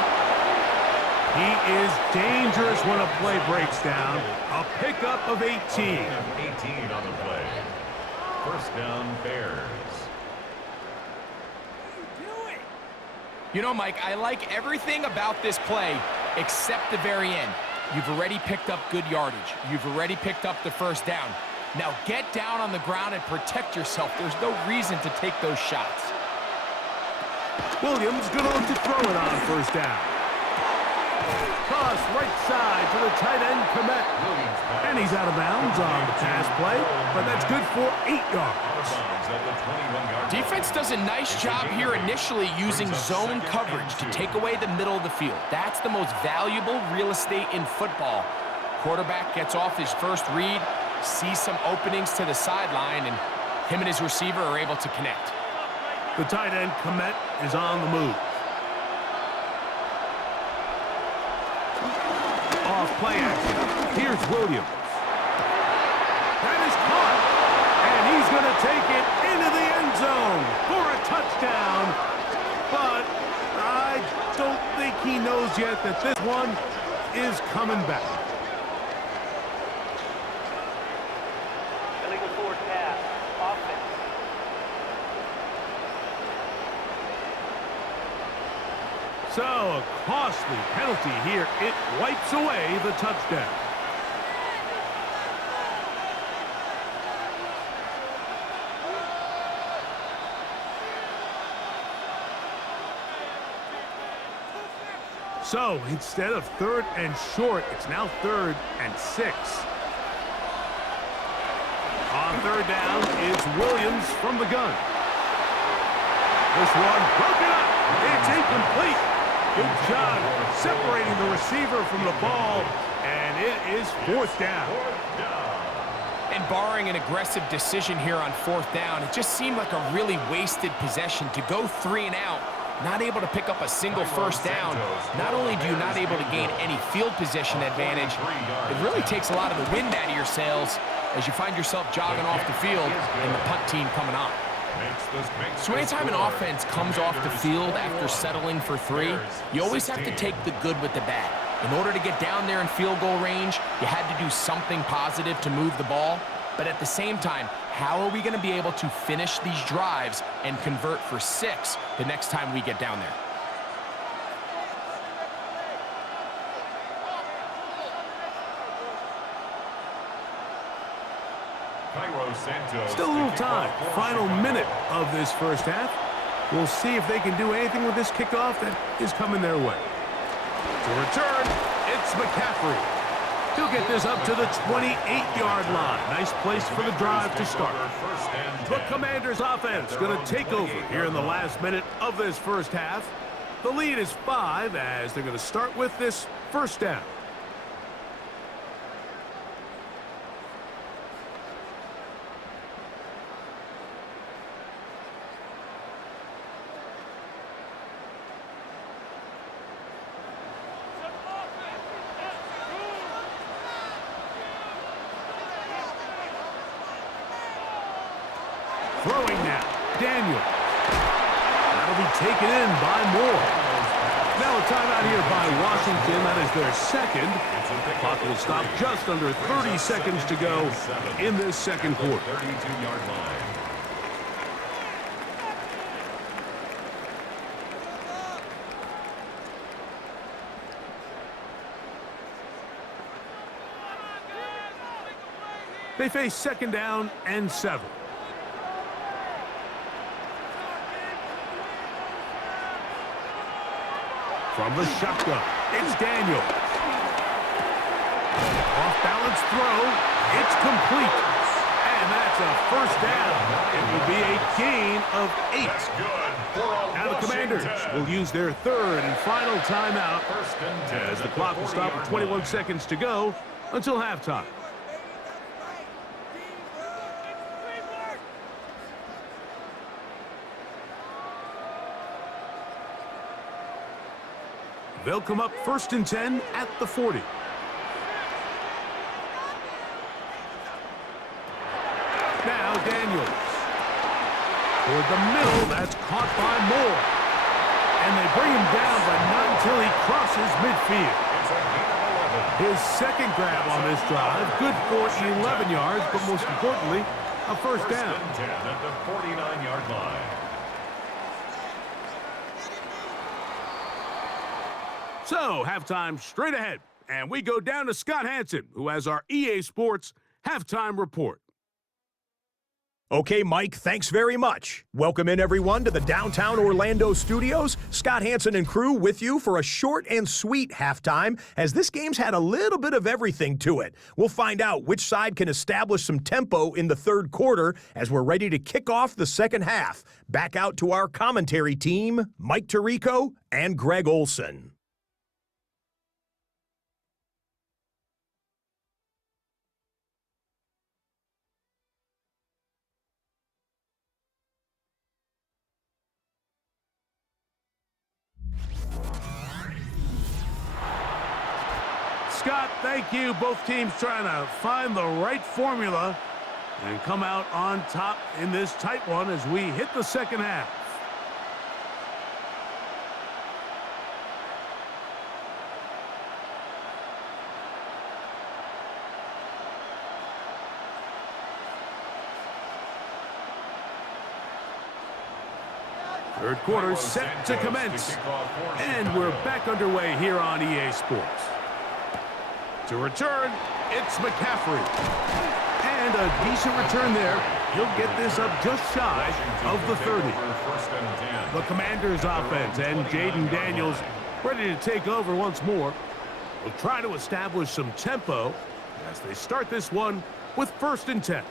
He is dangerous when a play breaks down. A pickup of 18. 18 on the play. 1st down, Bears. You know, Mike, I like everything about this play except the very end. You've already picked up good yardage. You've already picked up the 1st down. Now get down on the ground and protect yourself. There's no reason to take those shots. Williams going to look to throw it on 1st down. Toss right side to the tight end, Komet. And he's out of bounds on the pass play, but that's good for 8 yards. Defense does a nice job here initially using zone coverage to take away the middle of the field. That's the most valuable real estate in football. Quarterback gets off his first read, sees some openings to the sideline, and him and his receiver are able to connect. The tight end, Komet, is on the move. Off play action. Here's Williams. That is caught. And he's going to take it into the end zone for a touchdown. But I don't think he knows yet that this one is coming back. So, a costly penalty here. It wipes away the touchdown. So, instead of 3rd and short, it's now 3rd and 6. On 3rd down is Williams from the gun. This one broken up. It's incomplete. Good job separating the receiver from the ball, and it is 4th down. And barring an aggressive decision here on 4th down, it just seemed like a really wasted possession to go 3 and out. Not able to pick up a single 1st down. Not only do you not able to gain any field position advantage, it really takes a lot of the wind out of your sails as you find yourself jogging off the field and the punt team coming on. So anytime an offense comes off the field after settling for 3, you always have to take the good with the bad. In order to get down there in field goal range, you had to do something positive to move the ball. But at the same time, how are we going to be able to finish these drives and convert for 6 the next time we get down there? Still a little time. Final minute of this first half. We'll see if they can do anything with this kickoff that is coming their way. To return, it's McCaffrey. He'll get this up to the 28-yard line. Nice place for the drive to start. The Commanders' offense going to take over here in the last minute of this first half. The lead is 5 as they're going to start with this 1st down. Throwing now, Daniel. That'll be taken in by Moore. Now a timeout here by Washington. That is their 2nd. The clock will stop just under 30 seconds to go in this 2nd quarter. 32-yard line. They face 2nd down and 7. From the shotgun, it's Daniel. Off-balance throw, it's complete. And that's a 1st down. It will be a gain of 8. Now the Commanders will use their 3rd and final timeout as the clock will stop with 21 seconds to go until halftime. They'll come up 1st and 10 at the 40. Now Daniels. Toward the middle, that's caught by Moore. And they bring him down, but not until he crosses midfield. His 2nd grab on this drive, good for 11 yards, but most importantly, a 1st down. 1st and 10 at the 49-yard line. So, halftime straight ahead, and we go down to Scott Hansen, who has our EA Sports halftime report. Okay, Mike, thanks very much. Welcome in, everyone, to the downtown Orlando studios. Scott Hansen and crew with you for a short and sweet halftime, as this game's had a little bit of everything to it. We'll find out which side can establish some tempo in the 3rd quarter as we're ready to kick off the 2nd half. Back out to our commentary team, Mike Tirico and Greg Olson. Scott, thank you. Both teams trying to find the right formula and come out on top in this tight one as we hit the 2nd half. Third quarter set to commence. And we're back underway here on EA Sports. To return, it's McCaffrey. And a decent return there. He'll get this up just shy of the 30. The Commanders' offense and Jaden Daniels ready to take over once more. Will try to establish some tempo as they start this one with 1st and 10.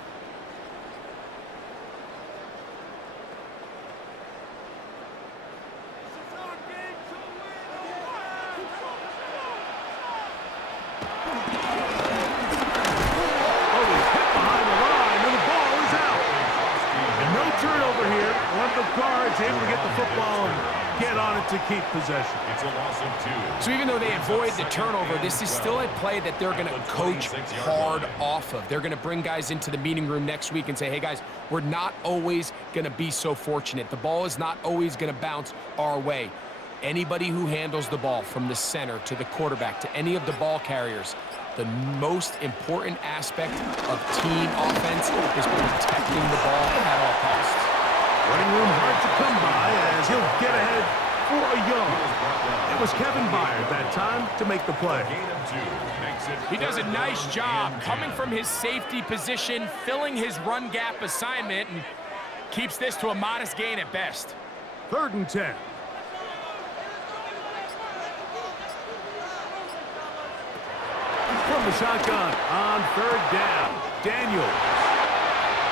Able to get the football and get on it to keep possession. It's a loss of 2. So even though they avoid the turnover, this is still a play that they're going to coach hard off of. They're going to bring guys into the meeting room next week and say, hey, guys, we're not always going to be so fortunate. The ball is not always going to bounce our way. Anybody who handles the ball from the center to the quarterback to any of the ball carriers, the most important aspect of team offense is protecting the ball at all costs. Running room hard to come by as he'll get ahead for a yard. It was Kevin Byard that time to make the play. He does a nice job coming from his safety position, filling his run gap assignment, and keeps this to a modest gain at best. 3rd and 10. From the shotgun on 3rd down. Daniels.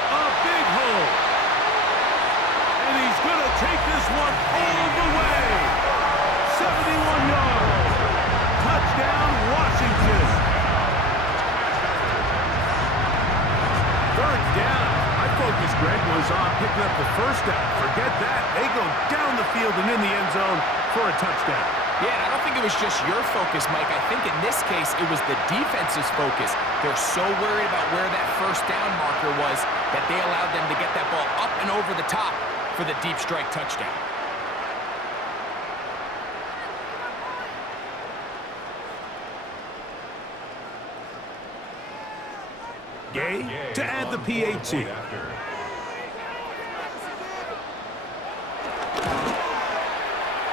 A big hole. And he's going to take this one all the way. 71 yards. Touchdown, Washington. 3rd down. My focus, Greg, was on picking up the 1st down. Forget that. They go down the field and in the end zone for a touchdown. Yeah, and I don't think it was just your focus, Mike. I think in this case, it was the defense's focus. They're so worried about where that 1st down marker was that they allowed them to get that ball up and over the top for the deep strike touchdown. Gay to add the PAT.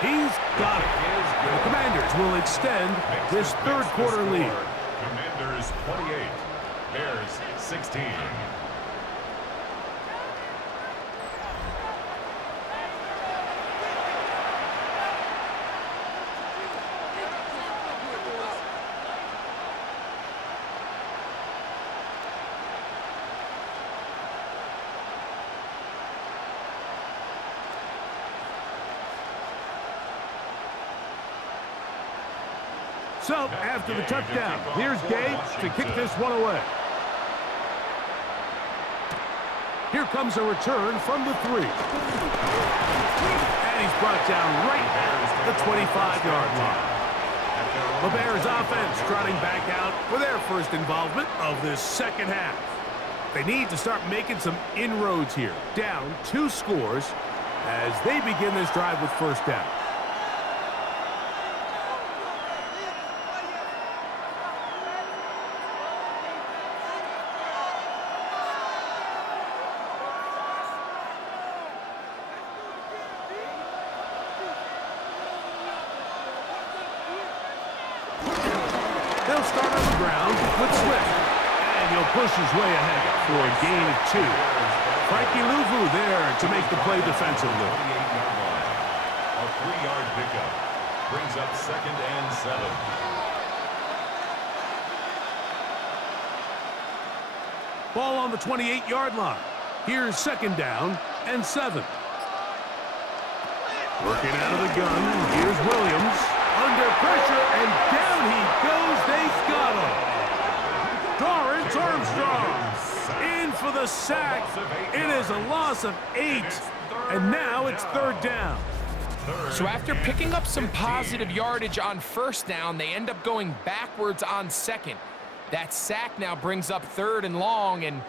He's got it. The Commanders will extend this 3rd quarter lead. Commanders 28, Bears 16. So, after the touchdown, here's Gay to kick this one away. Here comes a return from the 3. And he's brought down right at the 25-yard line. The Bears offense trotting back out for their 1st involvement of this 2nd half. They need to start making some inroads here. Down 2 scores as they begin this drive with 1st down. They'll start on the ground with Swift. And he'll push his way ahead for a gain of 2. Frankie Louvu there to make the play defensively. A 3-yard pickup brings up 2nd and 7. Ball on the 28-yard line. Here's 2nd down and 7. Working out of the gun. Here's Williams. Under pressure, and down he goes. They've got him. Dorrance Armstrong in for the sack. It is a loss of 8, and now it's 3rd down. So after picking up some positive yardage on 1st down, they end up going backwards on 2nd. That sack now brings up 3rd and long, and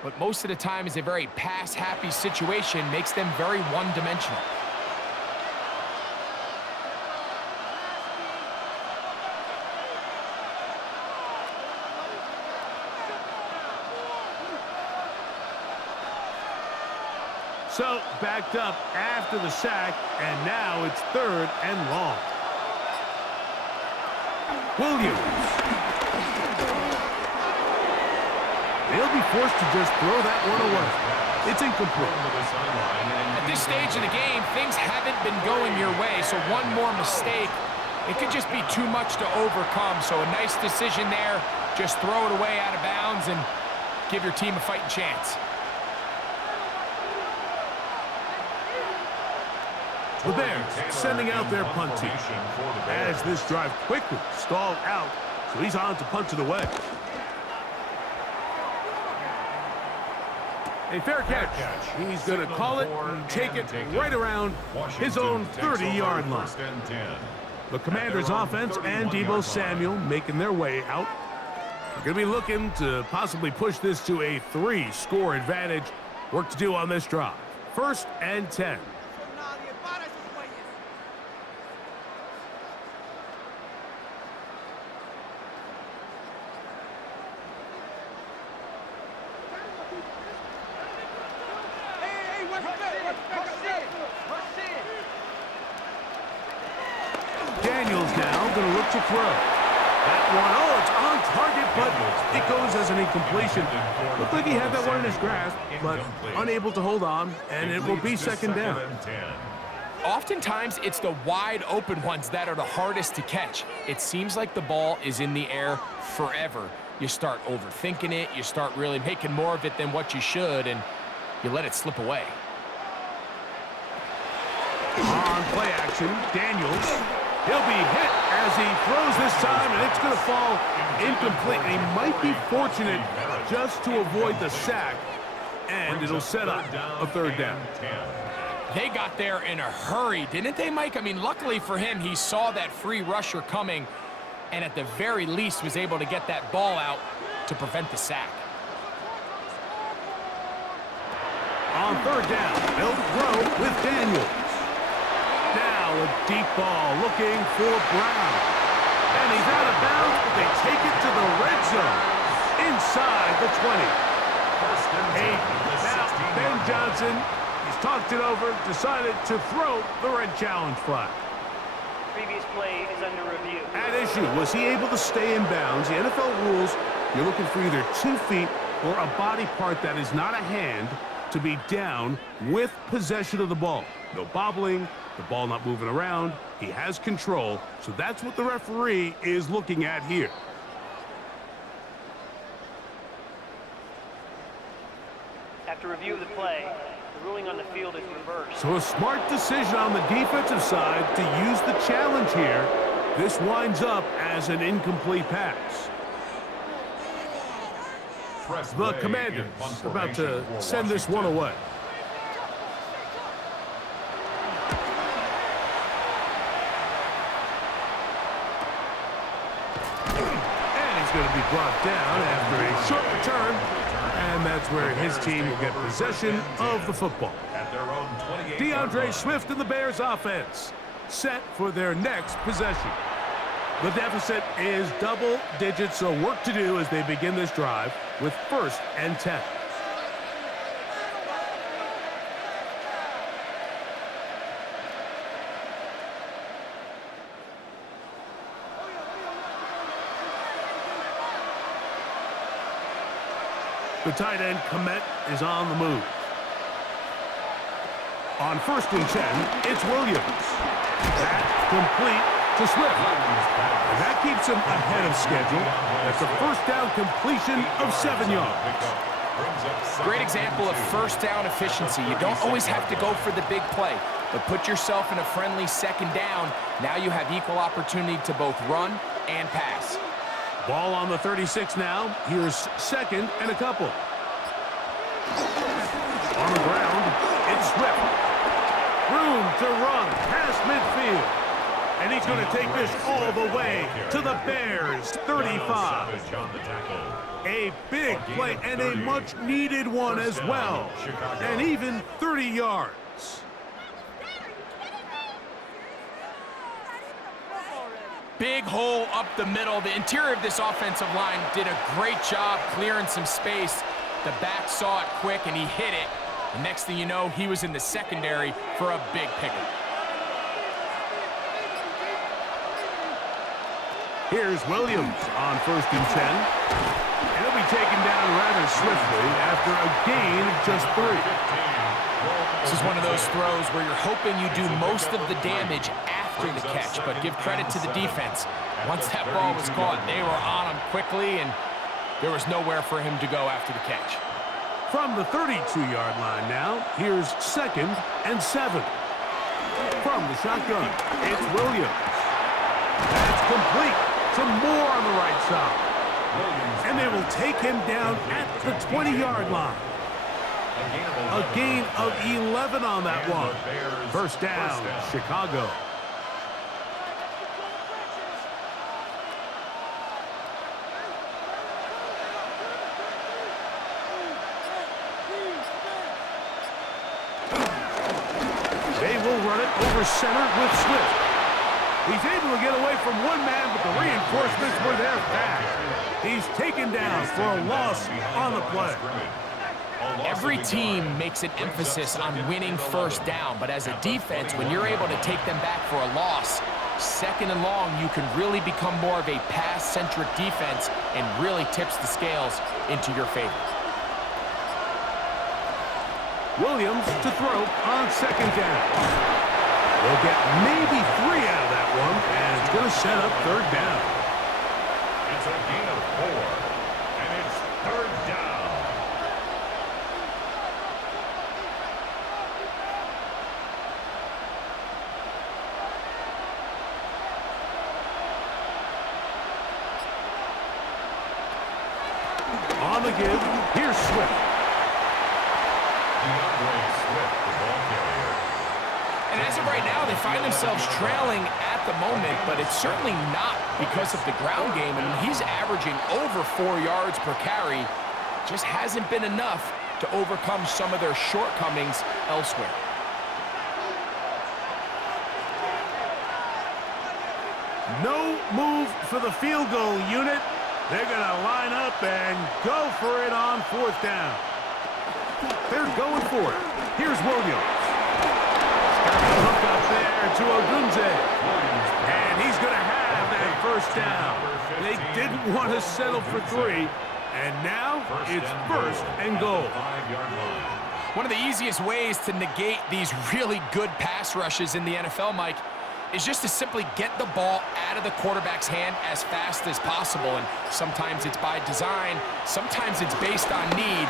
what most of the time is a very pass-happy situation makes them very one-dimensional. So backed up after the sack, and now it's 3rd and long. Williams. They'll be forced to just throw that one away. It's incomplete. At this stage of the game, things haven't been going your way, so one more mistake, it could just be too much to overcome. So a nice decision there. Just throw it away out of bounds and give your team a fighting chance. The Bears sending out their punt team as this drive quickly stalled out, so he's on to punt it away. A fair catch. He's going to call it and take it right around his own 30-yard line. The Commanders' offense and Deebo Samuel making their way out. They're going to be looking to possibly push this to a 3-score advantage. Work to do on this drive. 1st and 10. Daniels now going to look to throw. That one, oh, it's on target, but it goes as an incompletion. Looked like he had that one in his grasp, but unable to hold on, and it will be 2nd down. Oftentimes, it's the wide open ones that are the hardest to catch. It seems like the ball is in the air forever. You start overthinking it, you start really making more of it than what you should, and you let it slip away. On play action, Daniels. He'll be hit as he throws this time, and it's going to fall incomplete. And he might be fortunate just to avoid the sack, and it'll set up a 3rd down. They got there in a hurry, didn't they, Mike? I mean, luckily for him, he saw that free rusher coming, and at the very least was able to get that ball out to prevent the sack. On 3rd down, they'll throw with Daniels. Now a deep ball looking for Brown. And he's out of bounds, but they take it to the red zone inside the 20. 8. Now Ben Johnson, he's talked it over, decided to throw the red challenge flag. Previous play is under review. At issue, was he able to stay in bounds? The NFL rules, you're looking for either 2 feet or a body part that is not a hand to be down with possession of the ball. No bobbling, the ball not moving around. He has control, so that's what the referee is looking at here. After review of the play, the ruling on the field is reversed. So a smart decision on the defensive side to use the challenge here. This winds up as an incomplete pass. The Commanders about to send this one away. And he's going to be brought down after a short return. And that's where his team will get possession of the football. DeAndre Swift and the Bears offense set for their next possession. The deficit is double digits, so work to do as they begin this drive with 1st and 10. The tight end, Komet, is on the move. On 1st and 10, it's Williams. That complete to Swift. And that keeps him ahead of schedule. That's a 1st down completion of 7 yards. Great example of 1st down efficiency. You don't always have to go for the big play, but put yourself in a friendly 2nd down. Now you have equal opportunity to both run and pass. Ball on the 36 now. Here's 2nd and a couple. On the ground, it's Swift. Room to run past midfield. And he's going to take this all the way to the Bears' 35. A big play and a much-needed one as well. And even 30 yards. Big hole up the middle. The interior of this offensive line did a great job clearing some space. The back saw it quick, and he hit it The next thing you know, he was in the secondary for a big pickup. Here's Williams on 1st and 10. And he'll be taken down rather swiftly after a gain of just 3. This is one of those throws where you're hoping you do most of the damage after the catch, but give credit to the defense. Once that ball was caught, they were on him quickly, and there was nowhere for him to go after the catch. From the 32-yard line now, here's 2nd and 7. From the shotgun, it's Williams. That's complete. Some more on the right side. And they will take him down at the 20-yard line. A gain of 11 on that one. First down, Chicago. They will run it over center with Swift. He's able to get away from one man, but the reinforcements were there fast. He's taken down for a loss on the play. Every team makes an emphasis on winning first down, but as a defense, when you're able to take them back for a loss, 2nd and long, you can really become more of a pass-centric defense and really tips the scales into your favor. Williams to throw on 2nd down. They'll get maybe 3 out of that one, and it's going to set up 3rd down. It's a gain of 4, and it's 3rd down. On the give, here's Swift. Swift, the ball carrier. And as of right now, they find themselves trailing at the moment, but it's certainly not because of the ground game. I mean, he's averaging over 4 yards per carry. Just hasn't been enough to overcome some of their shortcomings elsewhere. No move for the field goal unit. They're going to line up and go for it on 4th down. They're going for it. Here's Williams. Hook up there to Odunze. And he's going to have that 1st down. They didn't want to settle for 3. And now it's 1st and goal. One of the easiest ways to negate these really good pass rushes in the NFL, Mike, is just to simply get the ball out of the quarterback's hand as fast as possible. And sometimes it's by design, sometimes it's based on need.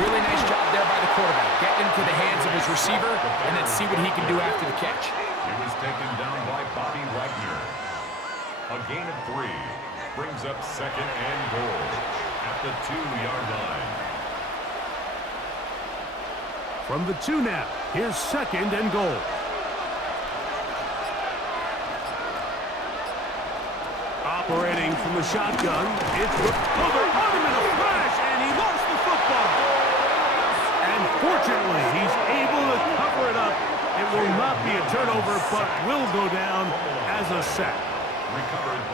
Really nice job there by the quarterback. Get into the hands of his receiver and then see what he can do after the catch. He was taken down by Bobby Wagner. A gain of 3 brings up 2nd and goal at the 2-yard line. From the 2 now, here's 2nd and goal. Operating from the shotgun, it's over on him in a flash, and he lost the football. And fortunately, he's able to cover it up. It will not be a turnover, but will go down as a sack.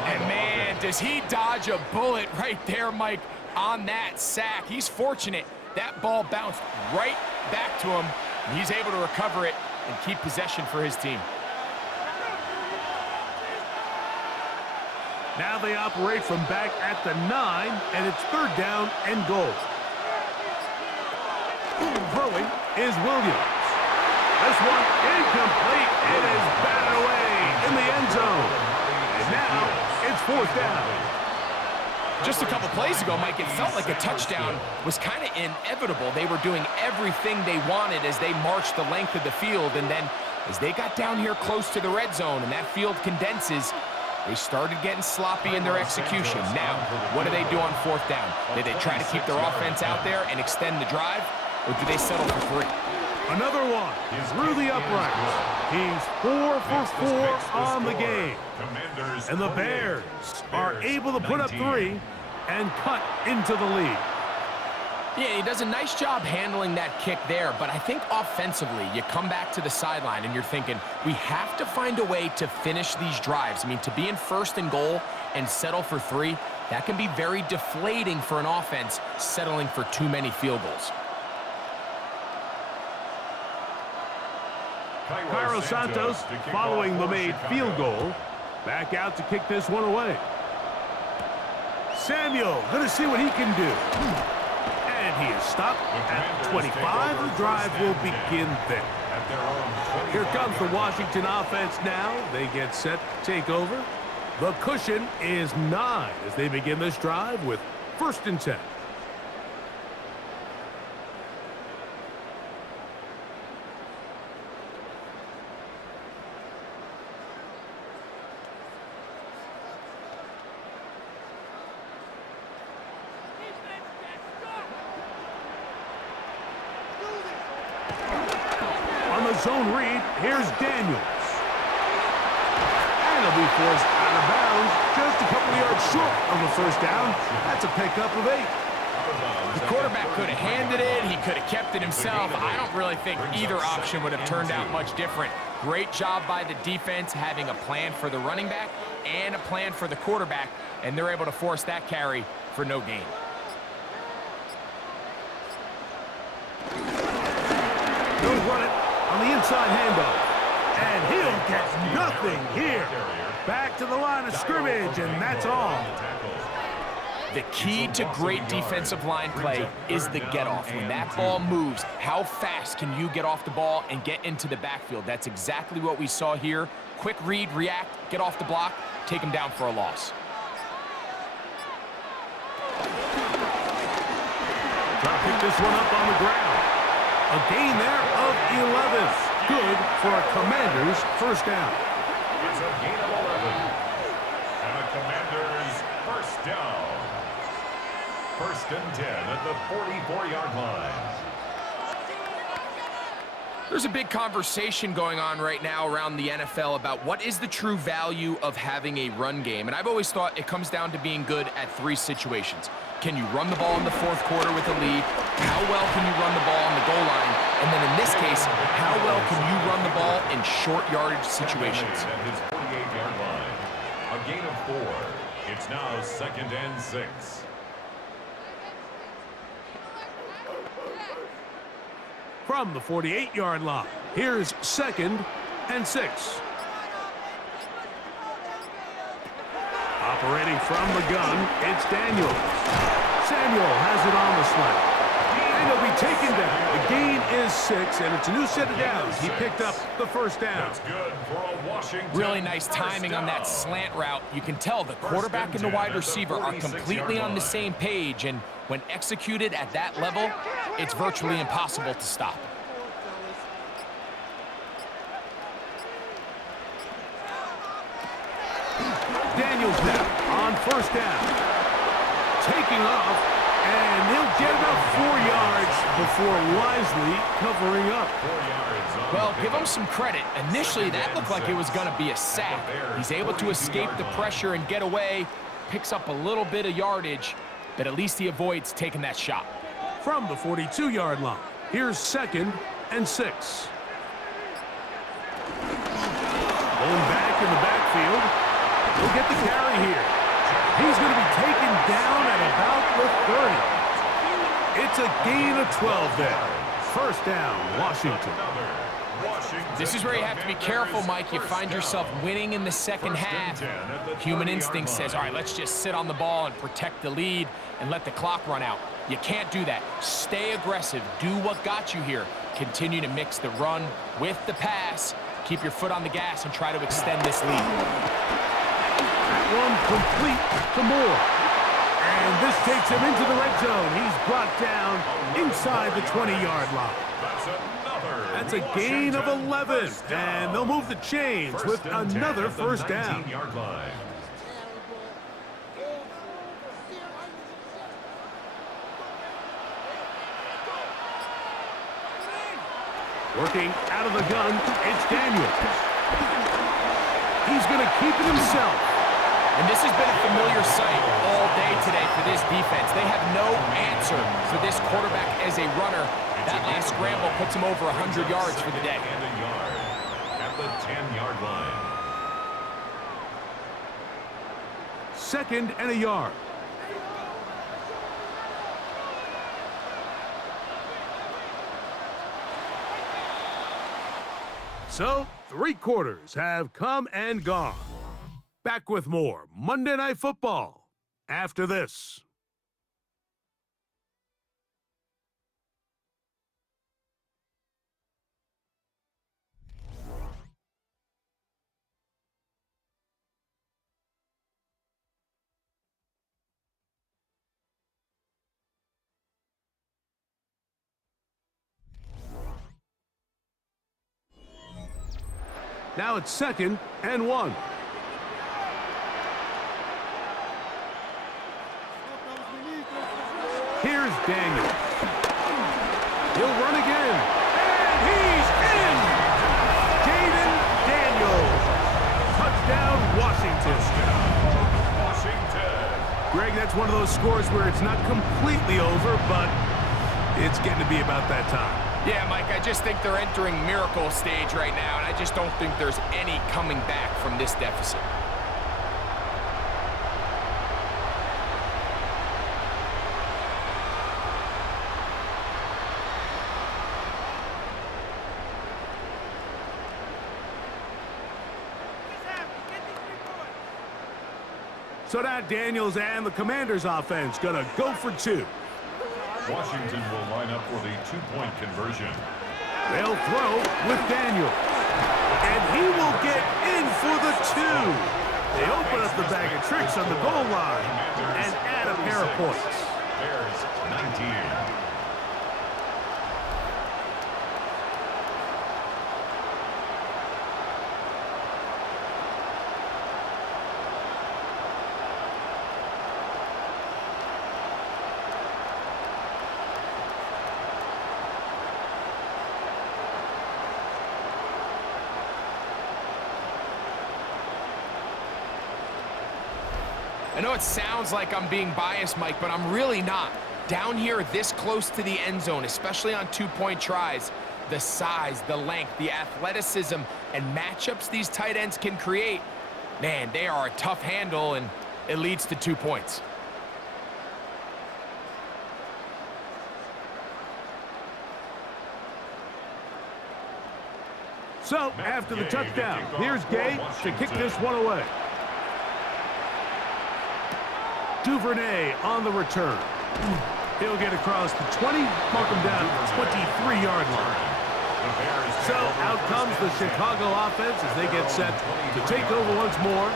And man, does he dodge a bullet right there, Mike, on that sack. He's fortunate. That ball bounced right back to him, and he's able to recover it and keep possession for his team. Now they operate from back at the 9, and it's 3rd down and goal. Throwing is Williams. This one incomplete. It is batted away in the end zone. And now it's 4th down. Just a couple plays ago, Mike, it felt like a touchdown was kind of inevitable. They were doing everything they wanted as they marched the length of the field, and then as they got down here close to the red zone and that field condenses, they started getting sloppy in their execution. Now, what do they do on 4th down? Do they try to keep their offense out there and extend the drive, or do they settle for 3? Another one through the uprights. He's 4 for 4 on the game. And the Bears are able to put up 3 and cut into the lead. Yeah, he does a nice job handling that kick there, but I think offensively, you come back to the sideline and you're thinking, we have to find a way to finish these drives. I mean, to be in 1st and goal and settle for 3, that can be very deflating for an offense settling for too many field goals. Cairo Santos, following the made field goal, back out to kick this one away. Samuel, going to see what he can do. And he is stopped at 25. The drive will begin there. Here comes the Washington offense now. They get set to take over. The cushion is 9 as they begin this drive with 1st and 10. Zone read, here's Daniels. And he'll be forced out of bounds, just a couple of yards short of the 1st down. That's a pickup of 8. The quarterback could have handed it. He could have kept it himself. I don't really think either option would have turned out much different. Great job by the defense having a plan for the running back and a plan for the quarterback, and they're able to force that carry for no gain. He'll run it on the inside handoff, and he'll get nothing here. Back to the line of scrimmage, and that's all. The key to great defensive line play is the get-off. When that ball moves, how fast can you get off the ball and get into the backfield? That's exactly what we saw here. Quick read, react, get off the block, take him down for a loss. Trying to pick this one up on the ground. A gain there of 11. Good for a Commanders' 1st down. It's a gain of 11. And a Commanders' 1st down. 1st and 10 at the 44-yard line. There's a big conversation going on right now around the NFL about what is the true value of having a run game. And I've always thought it comes down to being good at 3 situations. Can you run the ball in the 4th quarter with a lead? How well can you run the ball on the goal line? And then in this case, how well can you run the ball in short yardage situations? At his 48-yard line. A gain of 4. It's now 2nd and 6. From the 48-yard line, here's 2nd and 6. Operating from the gun, it's Daniels. Samuel has it on the slant. And he'll be taken down. The gain is 6, and it's a new set of downs. He picked up the 1st down. That's good for a Washington. Really nice timing on that slant route. You can tell the quarterback and the wide receiver are completely on the same page, and when executed at that level, it's virtually impossible to stop. Daniels now on 1st down. Taking off, and he'll get about 4 yards before wisely covering up. 4 yards. Well, give him some credit. Initially, that looked like it was going to be a sack. He's able to escape the pressure and get away, picks up a little bit of yardage, but at least he avoids taking that shot. From the 42-yard line, here's 2nd and 6. Going back in the backfield. He'll get the carry here. He's going to be taken down at about the 30. It's a gain of 12 there. 1st down, Washington. This is where you have to be careful, Mike. You find yourself winning in the 2nd half. Human instinct says, all right, let's just sit on the ball and protect the lead and let the clock run out. You can't do that. Stay aggressive. Do what got you here. Continue to mix the run with the pass. Keep your foot on the gas and try to extend this lead. One complete to Moore. And this takes him into the red zone. He's brought down inside the 20-yard line. That's a gain of 11. And they'll move the chains with another 1st down. Working out of the gun, it's Daniels. He's going to keep it himself. And this has been a familiar sight all day today for this defense. They have no answer for this quarterback as a runner. That last scramble puts him over 100 yards for the day. And a yard at the 10-yard line. 2nd and a yard. So, 3 quarters have come and gone. Back with more Monday Night Football after this. Now it's 2nd and 1. Here's Daniel. He'll run again. And he's in! Jaden Daniels. Touchdown, Washington. Greg, that's one of those scores where it's not completely over, but it's getting to be about that time. Yeah, Mike, I just think they're entering miracle stage right now, and I just don't think there's any coming back from this deficit. So now Daniels and the Commanders' offense gonna go for 2. Washington will line up for the 2-point conversion. They'll throw with Daniel. And he will get in for the 2. They open up the bag of tricks on the goal line and add a pair of points. Bears 19. I know it sounds like I'm being biased, Mike, but I'm really not. Down here this close to the end zone, especially on 2-point tries, the size, the length, the athleticism, and matchups these tight ends can create, man, they are a tough handle, and it leads to 2 points. So, after the touchdown, here's Gay to kick this one away. Duvernay on the return. He'll get across the 20, mark him down at the 23-yard line. So out comes the Chicago offense as they get set to take over once more.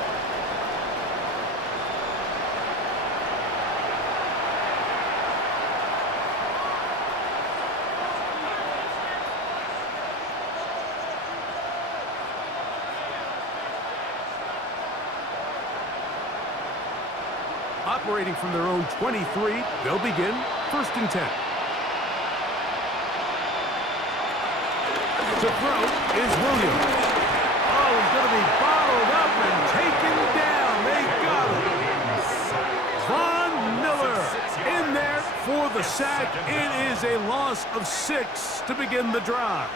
Operating from their own 23, they'll begin 1st and 10. To throw is Williams. Oh, he's going to be bottled up and taken down. They got him. Von Miller in there for the sack. It is a loss of 6 to begin the drive.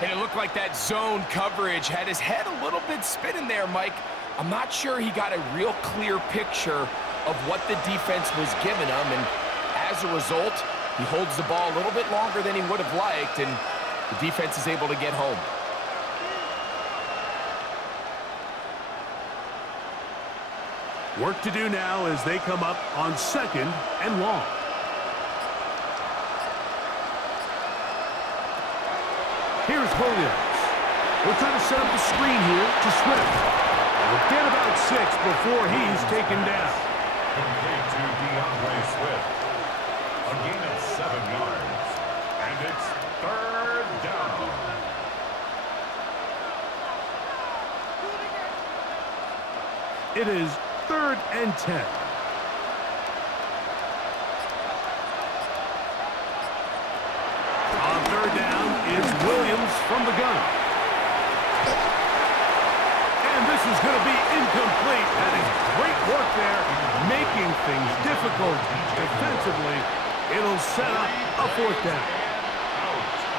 And it looked like that zone coverage had his head a little bit spinning there, Mike. I'm not sure he got a real clear picture of what the defense was giving him, and as a result, he holds the ball a little bit longer than he would have liked, and the defense is able to get home. Work to do now as they come up on 2nd and long. Here's Williams. We're trying to set up the screen here to Swift. We'll get about 6 before he's taken down. Complete to DeAndre Swift. A gain of 7 yards. And it's 3rd down. It is 3rd and 10. On 3rd down is Williams from the gun. And this is going to be incomplete. That is great work there, making things difficult defensively. It'll set up a 4th down.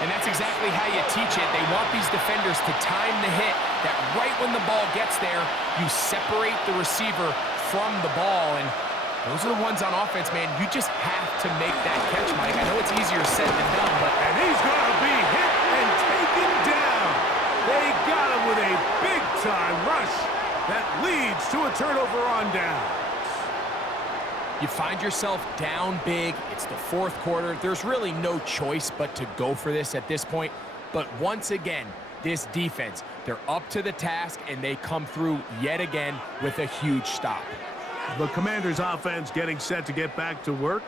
And that's exactly how you teach it. They want these defenders to time the hit, that right when the ball gets there, you separate the receiver from the ball. And those are the ones on offense, man. You just have to make that catch, Mike. I know it's easier said than done, but... And he's going to be hit and taken down. They got him with a big-time rush that leads to a turnover on down. You find yourself down big. It's the fourth quarter. There's really no choice but to go for this at this point. But once again, this defense, they're up to the task, and they come through yet again with a huge stop. The Commanders' offense getting set to get back to work.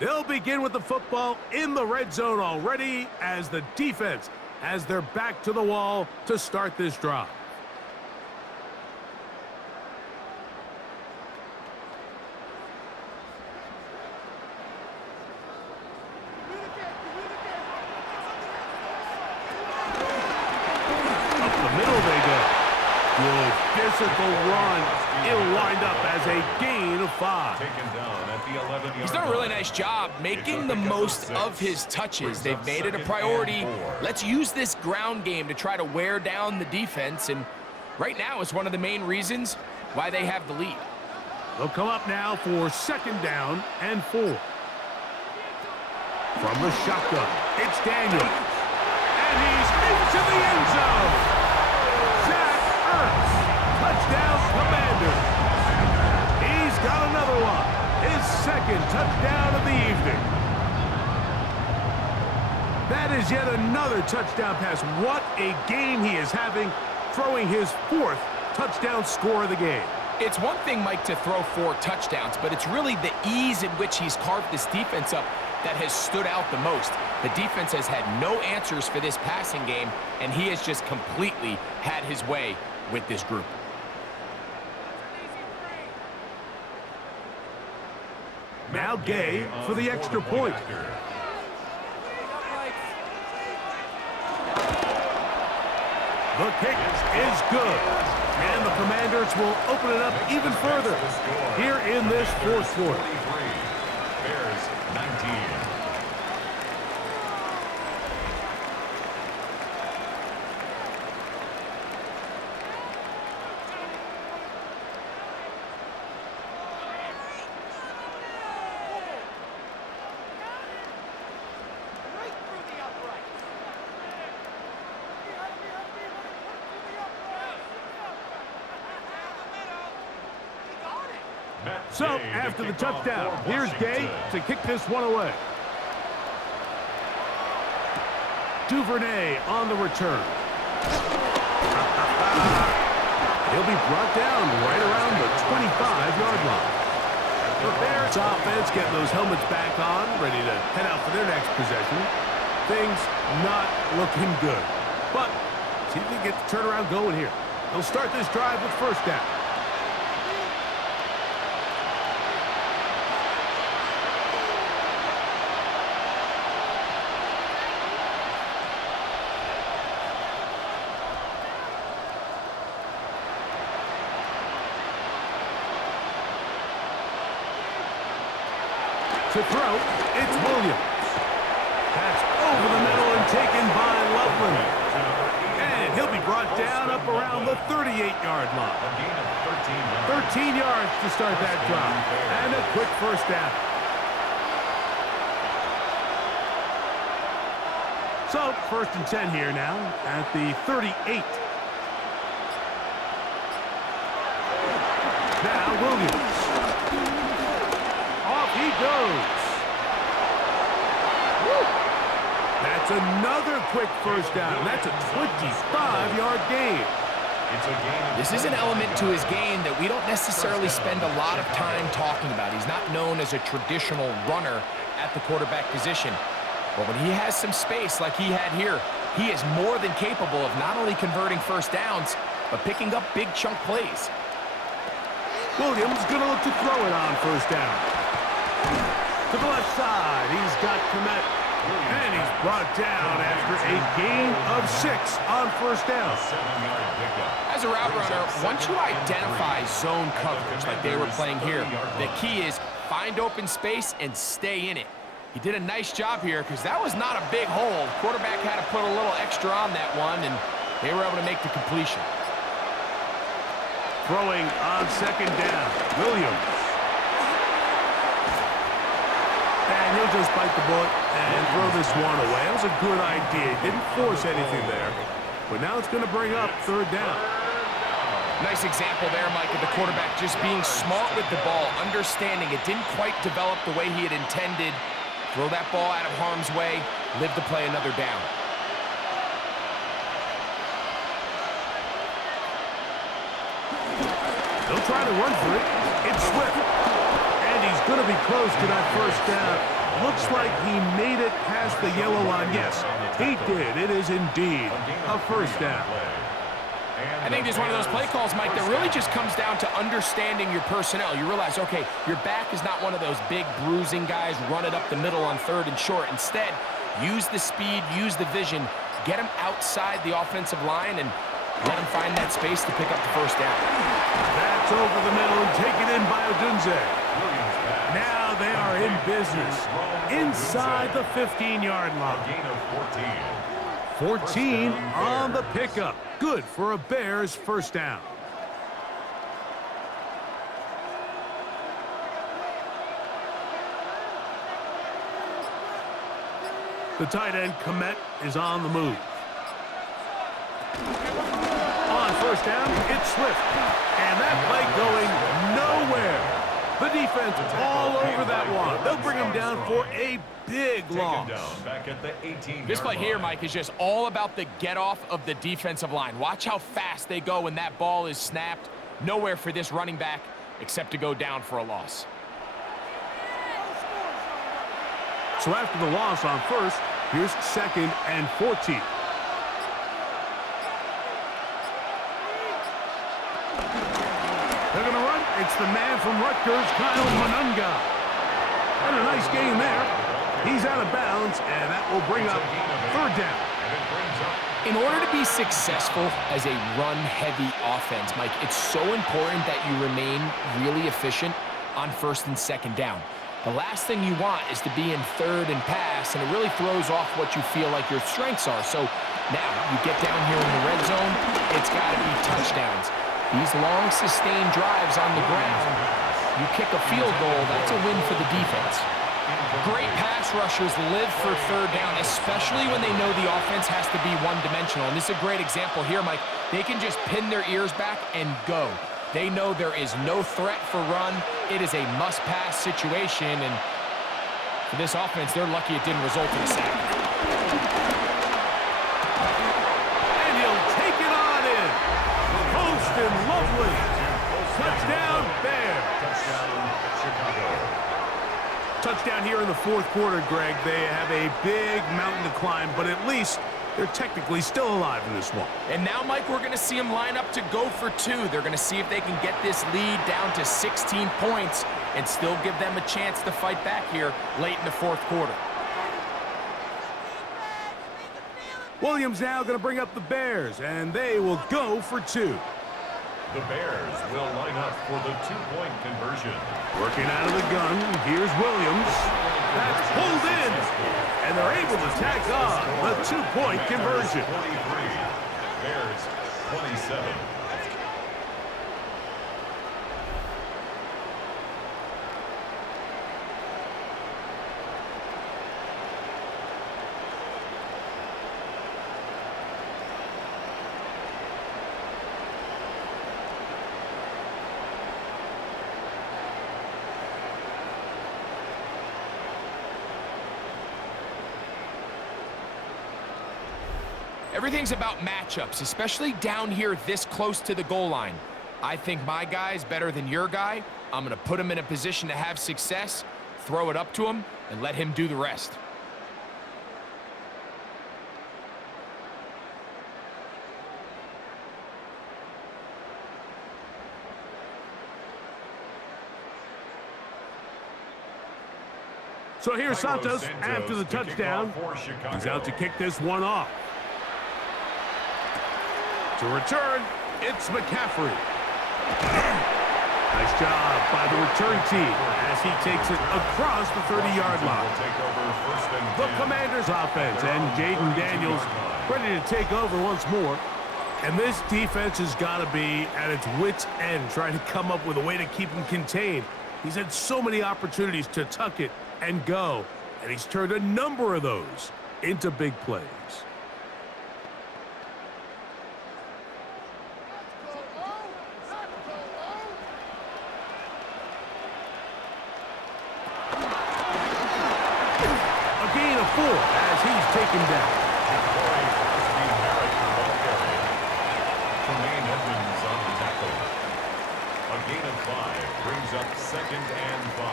They'll begin with the football in the red zone already as the defense has their back to the wall to start this drive. Good physical run. It'll wind up as a gain of 5. Taken down at the 11-yard He's done a really nice job making the most of his touches. They've made it a priority. Let's use this ground game to try to wear down the defense, and right now it's one of the main reasons why they have the lead. They'll come up now for 2nd down and 4. From the shotgun, it's Daniels. And he's into the end zone. Touchdown, Commander. He's got another one. His 2nd touchdown of the evening. That is yet another touchdown pass. What a game he is having, throwing his 4th touchdown score of the game. It's one thing, Mike, to throw 4 touchdowns, but it's really the ease in which he's carved this defense up that has stood out the most. The defense has had no answers for this passing game, and he has just completely had his way with this group. Now Gay for the extra point. The kick is good. And the Commanders will open it up even further here in this 4th quarter. Bears 19. So, after the touchdown, here's Gay to kick this one away. Duvernay on the return. He'll be brought down right around the 25-yard line. The Bears offense getting those helmets back on, ready to head out for their next possession. Things not looking good. But, see if they get the turnaround going here. They'll start this drive with 1st down. To throw, it's Williams. That's over the middle and taken by Loveland. And he'll be brought down up around the 38-yard line. 13 yards to start that drive. And a quick 1st down. So, 1st and 10 here now at the 38. Now Williams. Off he goes. Woo. That's another quick 1st down. That's a 25-yard gain. This is an element to his game that we don't necessarily spend a lot of time talking about. He's not known as a traditional runner at the quarterback position. But when he has some space like he had here, he is more than capable of not only converting 1st downs, but picking up big chunk plays. Williams going to look to throw it on 1st down. To the left side, he's got Komet. And he's brought down after a gain of 6 on 1st down. As a route runner, once you identify zone coverage like they were playing here, the key is find open space and stay in it. He did a nice job here because that was not a big hole. Quarterback had to put a little extra on that one, and they were able to make the completion. Throwing on 2nd down, Williams. And he'll just bite the bullet and throw this one away. That was a good idea. Didn't force anything there. but now it's going to bring up third down. Nice example there, Mike, of the quarterback just being smart with the ball, understanding it didn't quite develop the way he had intended. Throw that ball out of harm's way, live to play another down. They'll try to run for it. It's Swift. And he's going to be close to that first down. Looks like he made it past the yellow line. Yes, he did. It is indeed a first down. I think this is one of those play calls, Mike, that really just comes down to understanding your personnel. You realize, okay, your back is not one of those big bruising guys, run it up the middle on third and short. Instead, use the speed, use the vision, get him outside the offensive line, and let him find that space to pick up the first down. That's over the middle and taken in by Odunze. Now they are in business inside the 15-yard line. Gain of 14. 14 on the pickup. Good for a Bears first down. The tight end, Komet, is on the move. On first down, it's Swift. And that play going nowhere. The defense all over that one. They'll bring him down for a big loss. Back at the 18-yard This play line. here, Mike, is just all about the get-off of the defensive line. Watch how fast they go when that ball is snapped. Nowhere for this running back except to go down for a loss. So after the loss on first, here's 2nd and 14. They're going to run. It's the man from Rutgers, Kyle Monunga. And a nice game there. He's out of bounds, and that will bring up third down. In order to be successful as a run-heavy offense, Mike, it's so important that you remain really efficient on first and second down. The last thing you want is to be in third and pass, and it really throws off what you feel like your strengths are. So now you get down here in the red zone, it's got to be touchdowns. These long, sustained drives on the ground, you kick a field goal, that's a win for the defense. Great pass rushers live for third down, especially when they know the offense has to be one-dimensional. And this is a great example here, Mike. They can just pin their ears back and go. They know there is no threat for run. It is a must-pass situation, and for this offense, they're lucky it didn't result in a sack. And he'll take it on in. Post and lovely. Touchdown, Bears. Touchdown here in the fourth quarter, Greg. They have a big mountain to climb, but at least they're technically still alive in this one. And now, Mike, we're going to see them line up to go for two. They're going to see if they can get this lead down to 16 points and still give them a chance to fight back here late in the fourth quarter. Williams now going to bring up the Bears, and they will go for two. The Bears will line up for the two-point conversion. Working out of the gun, here's Williams. That's pulled in, and they're able to tack on the two-point conversion. 23, Bears 27. Everything's about matchups, especially down here this close to the goal line. I think my guy's better than your guy. I'm going to put him in a position to have success, throw it up to him, and let him do the rest. So here's Santos after the touchdown. He's out to kick this one off. To return, it's McCaffrey. Nice job by the return team as he takes it across the 30-yard line. The Commanders offense and Jaden Daniels ready to take over once more. And this defense has got to be at its wits' end, trying to come up with a way to keep him contained. He's had so many opportunities to tuck it and go, and he's turned a number of those into big plays. of 4 as he's taken down. Tremaine Edmonds on the tackle. A gain of 5 brings up 2nd and 5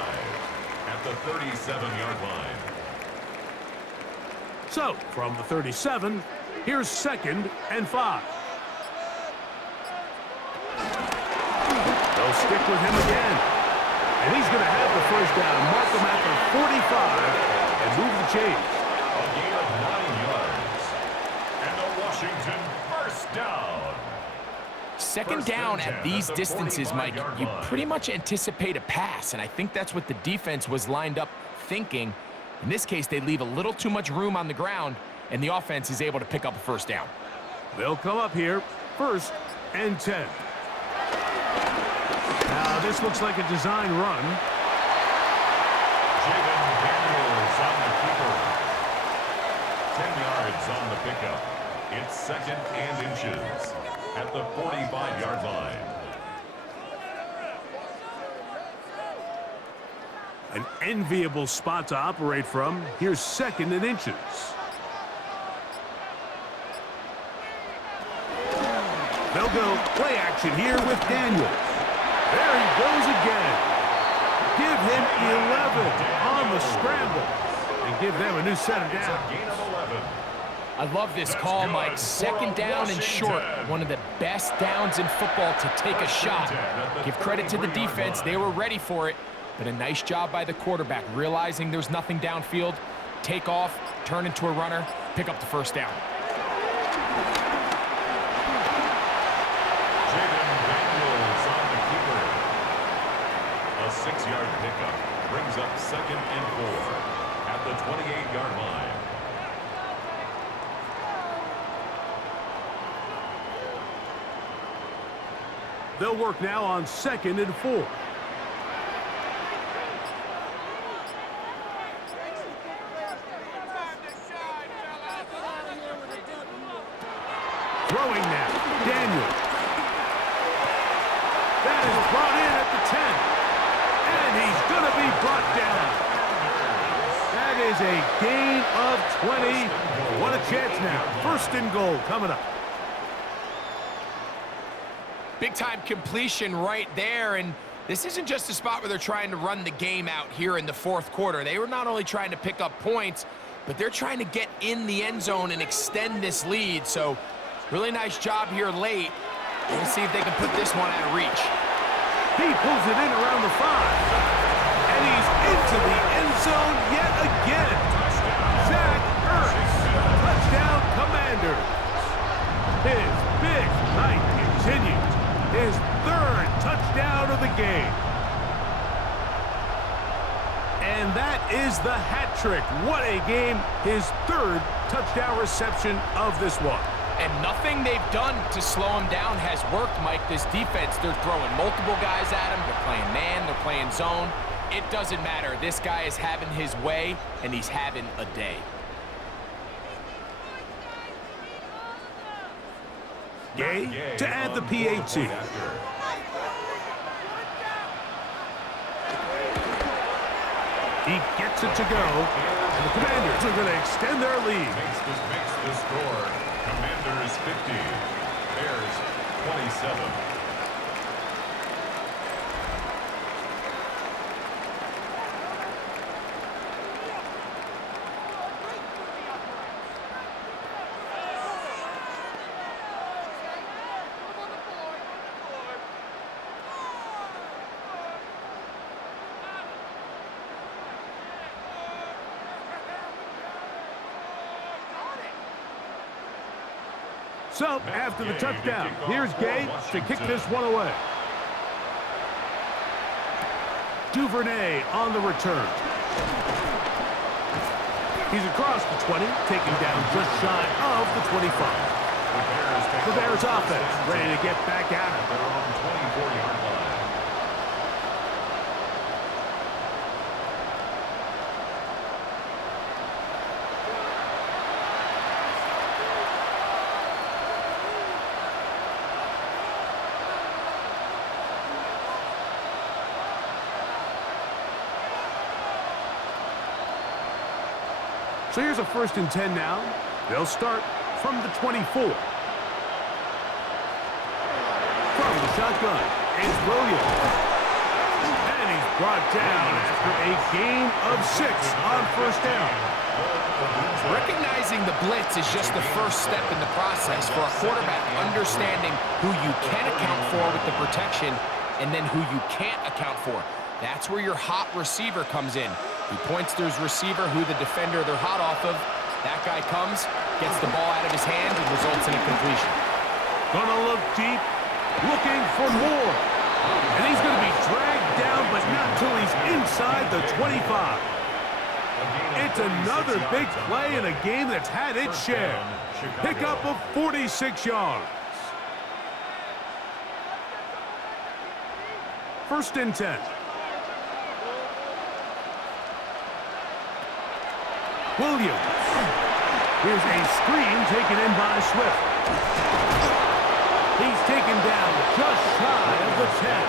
at the 37-yard line. So, from the 37, here's 2nd and 5. They'll stick with him again. And he's going to have the first down, mark him at the 45, and move the chains. A gain of 9 yards. And the Washington first down. Second down at these distances, Mike, you pretty much anticipate a pass, and I think that's what the defense was lined up thinking. In this case, they leave a little too much room on the ground, and the offense is able to pick up a first down. They'll come up here, 1st and 10. Now, this looks like a design run. Jaden Daniels on the keeper. 10 yards on the pickup. It's 2nd and inches at the 45-yard line. An enviable spot to operate from. Here's 2nd and inches. They'll go play action here with Daniels. There he goes again. Give him 11 on the scramble and give them a new set of downs. Gain of 11. I love this call, Mike. 2nd down and short. One of the best downs in football to take a shot. Give credit to the defense. They were ready for it. But a nice job by the quarterback, realizing there's nothing downfield. Take off, turn into a runner, pick up the first down. A 6-yard pickup brings up 2nd and 4 at the 28-yard line. They'll work now on 2nd and 4. Throwing now, Daniels. That is brought in at the 10. And he's going to be brought down. That is a gain of 20. What a chance now. 1st and goal coming up. Big-time completion right there, and this isn't just a spot where they're trying to run the game out here in the 4th quarter. They were not only trying to pick up points, but they're trying to get in the end zone and extend this lead. So, really nice job here late. Let's see if they can put this one out of reach. He pulls it in around the 5. And he's into the end zone yet again. Zach Ertz. Touchdown, Commanders. His big night continues. His 3rd touchdown of the game. And that is the hat trick. What a game. His 3rd touchdown reception of this one. And nothing they've done to slow him down has worked, Mike. This defense, they're throwing multiple guys at him. They're playing man, they're playing zone. It doesn't matter. This guy is having his way, and he's having a day. Gay to add the PAT. He gets it to go, and the Commanders are going to extend their lead. Makes the score. Commanders 50. Bears 27. So, after the touchdown, here's Gay to kick this one away. Duvernay on the return. He's across the 20, taken down just shy of the 25. The Bears offense ready to get back at it. They're on 24-yard line. So here's a 1st and 10 now. They'll start from the 24. From the shotgun, it's Williams. And he's brought down after a gain of 6 on 1st down. Recognizing the blitz is just the first step in the process for a quarterback, understanding who you can account for with the protection and then who you can't account for. That's where your hot receiver comes in. He points to his receiver, who the defender they're hot off of. That guy comes, gets the ball out of his hand, and results in a completion. Gonna look deep, looking for more. And he's gonna be dragged down, but not till he's inside the 25. It's another big play in a game that's had its share. Pickup of 46 yards. 1st and 10. Williams. Here's a screen taken in by Swift. He's taken down just shy of the 10.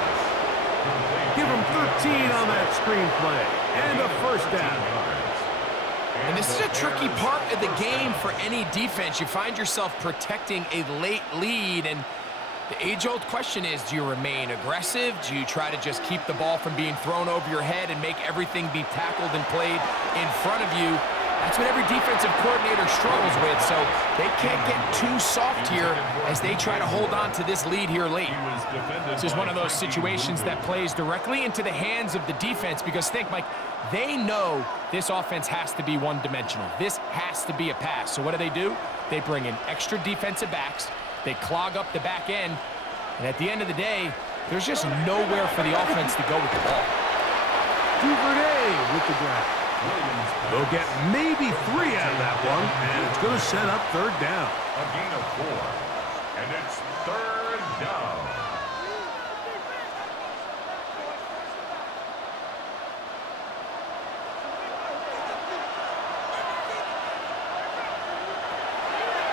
Give him 13 on that screen play. And a 1st down. And this is a tricky part of the game for any defense. You find yourself protecting a late lead, and the age-old question is, do you remain aggressive? Do you try to just keep the ball from being thrown over your head and make everything be tackled and played in front of you? That's what every defensive coordinator struggles with, so they can't get too soft here as they try to hold on to this lead here late. This is one of those situations that plays directly into the hands of the defense, because think, Mike, they know this offense has to be one-dimensional. This has to be a pass. So what do? They bring in extra defensive backs. They clog up the back end. And at the end of the day, there's just nowhere for the offense to go with the ball. Duvernay with the grab. They'll get maybe 3 out of that one, and it's going to set up 3rd down. A gain of 4, and it's 3rd down.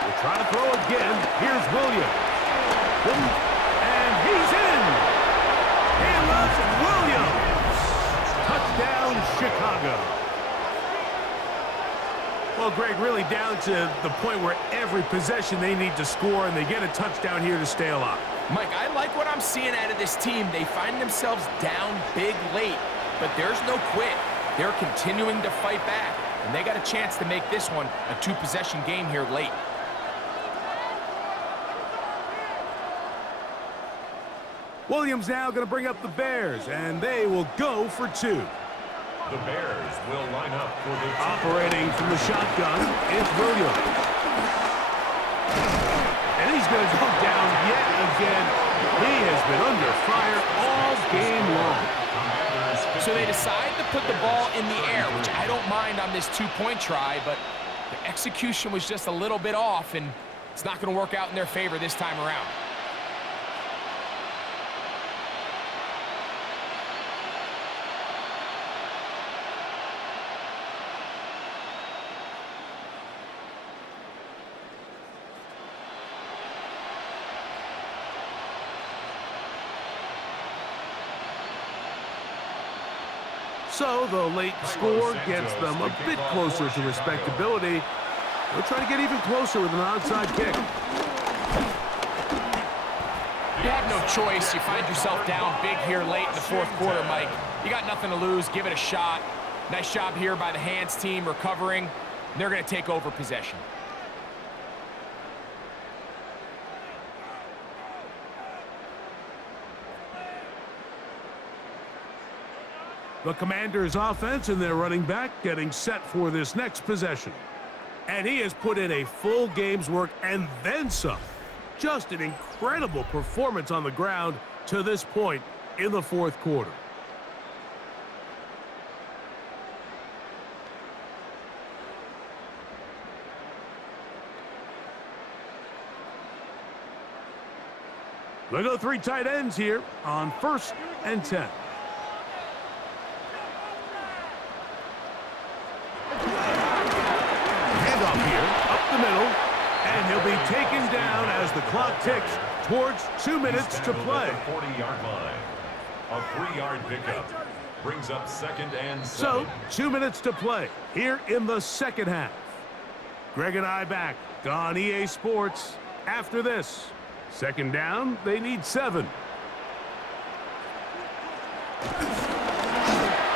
We'll try to throw again. Here's Williams. And he's in. Caleb Williams. Touchdown, Chicago. Well, Greg, really down to the point where every possession they need to score, and they get a touchdown here to stay alive. Mike, I like what I'm seeing out of this team. They find themselves down big late, but there's no quit. They're continuing to fight back, and they got a chance to make this one a 2-possession game here late. Williams now going to bring up the Bears, and they will go for 2. The Bears will line up for the operating from the shotgun is Williams. And he's going to go down yet again. He has been under fire all game long. So they decide to put the ball in the air, which I don't mind on this 2-point try, but the execution was just a little bit off, and it's not going to work out in their favor this time around. So the late score gets them a bit closer to respectability. They'll try to get even closer with an onside kick. You have no choice. You find yourself down big here late in the 4th quarter, Mike. You got nothing to lose. Give it a shot. Nice job here by the hands team recovering. They're going to take over possession. The Commanders' offense and their running back getting set for this next possession. And he has put in a full game's work and then some. Just an incredible performance on the ground to this point in the 4th quarter. They go 3 tight ends here on 1st and 10. Handoff here, up the middle, and he'll be taken down as the clock ticks towards 2 minutes to play. 40-yard line. A 3-yard pickup. brings up 2nd and 7. So, 2 minutes to play here in the second half. Greg and I back on EA Sports after this. 2nd down, they need 7.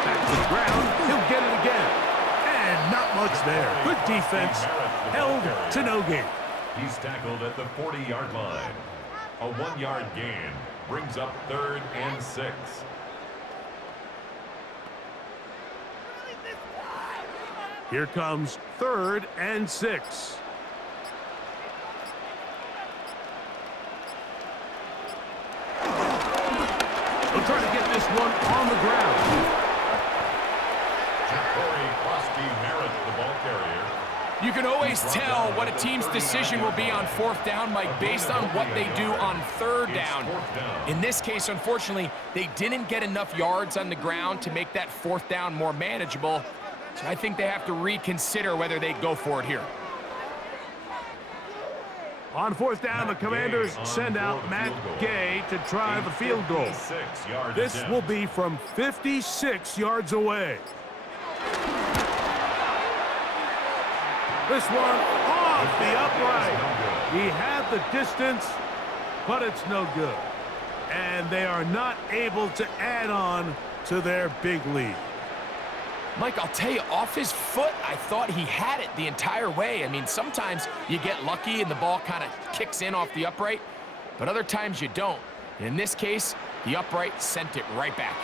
Back to the ground, he'll get it again. And not much there. Good defense, held to no gain. He's tackled at the 40-yard line. A 1-yard gain brings up 3rd and 6. Here comes 3rd and 6. They'll try to get this one on the ground. The ball carrier. You can always tell what a team's decision will be on 4th down, Mike, based on what they do on 3rd down. In this case, unfortunately, they didn't get enough yards on the ground to make that 4th down more manageable. So I think they have to reconsider whether they go for it here. On 4th down, the Commanders send out Matt Gay to try the field goal. This will be from 56 yards away. This one off the upright. He had the distance, but it's no good. And they are not able to add on to their big lead. Mike, I'll tell you, off his foot, I thought he had it the entire way. I mean, sometimes you get lucky and the ball kind of kicks in off the upright, but other times you don't. And in this case, the upright sent it right back.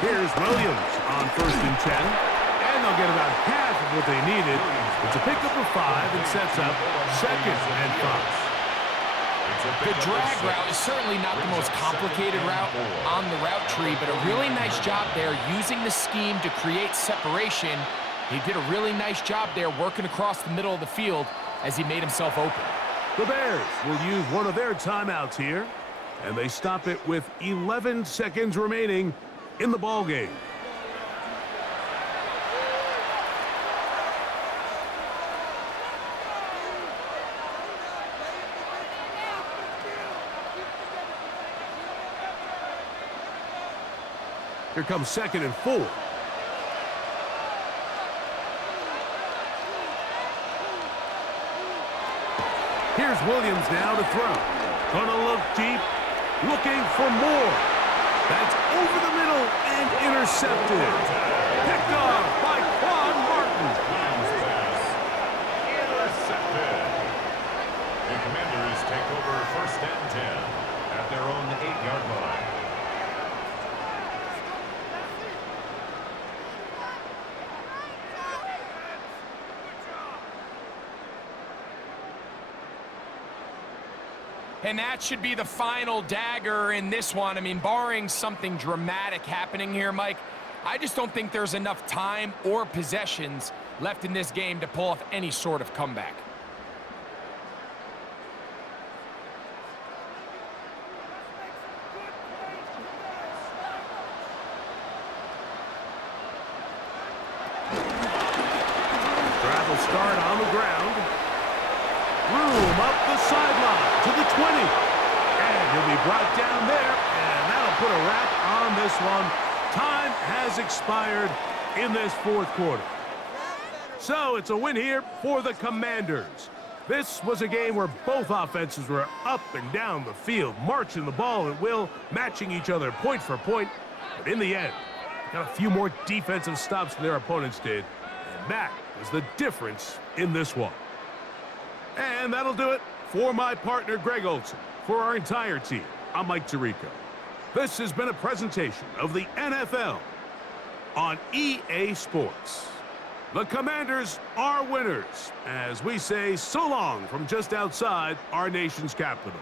Here's Williams on 1st and 10. And they'll get about half of what they needed. It's a pickup of 5 and sets up 2nd and 5. The drag route is certainly not the most complicated route on the route tree, but a really nice job there using the scheme to create separation. He did a really nice job there working across the middle of the field as he made himself open. The Bears will use one of their timeouts here, and they stop it with 11 seconds remaining in the ball game. Here comes 2nd and 4. Here's Williams now to throw. Gonna look deep, looking for more. That's over the middle and intercepted. Picked off by Quan Martin. Intercepted. The Commanders take over 1st and 10 at their own 8-yard line. And that should be the final dagger in this one. I mean, barring something dramatic happening here, Mike, I just don't think there's enough time or possessions left in this game to pull off any sort of comeback. Drive will start on the ground. Room up the sideline to the 20. And he'll be brought down there, and that'll put a wrap on this one. Time has expired in this 4th quarter. So it's a win here for the Commanders. This was a game where both offenses were up and down the field, marching the ball at will, matching each other point for point. But in the end, got a few more defensive stops than their opponents did. And that was the difference in this one. And that'll do it for my partner, Greg Olson. For our entire team, I'm Mike Tirico. This has been a presentation of the NFL on EA Sports. The Commanders are winners, as we say so long from just outside our nation's capital.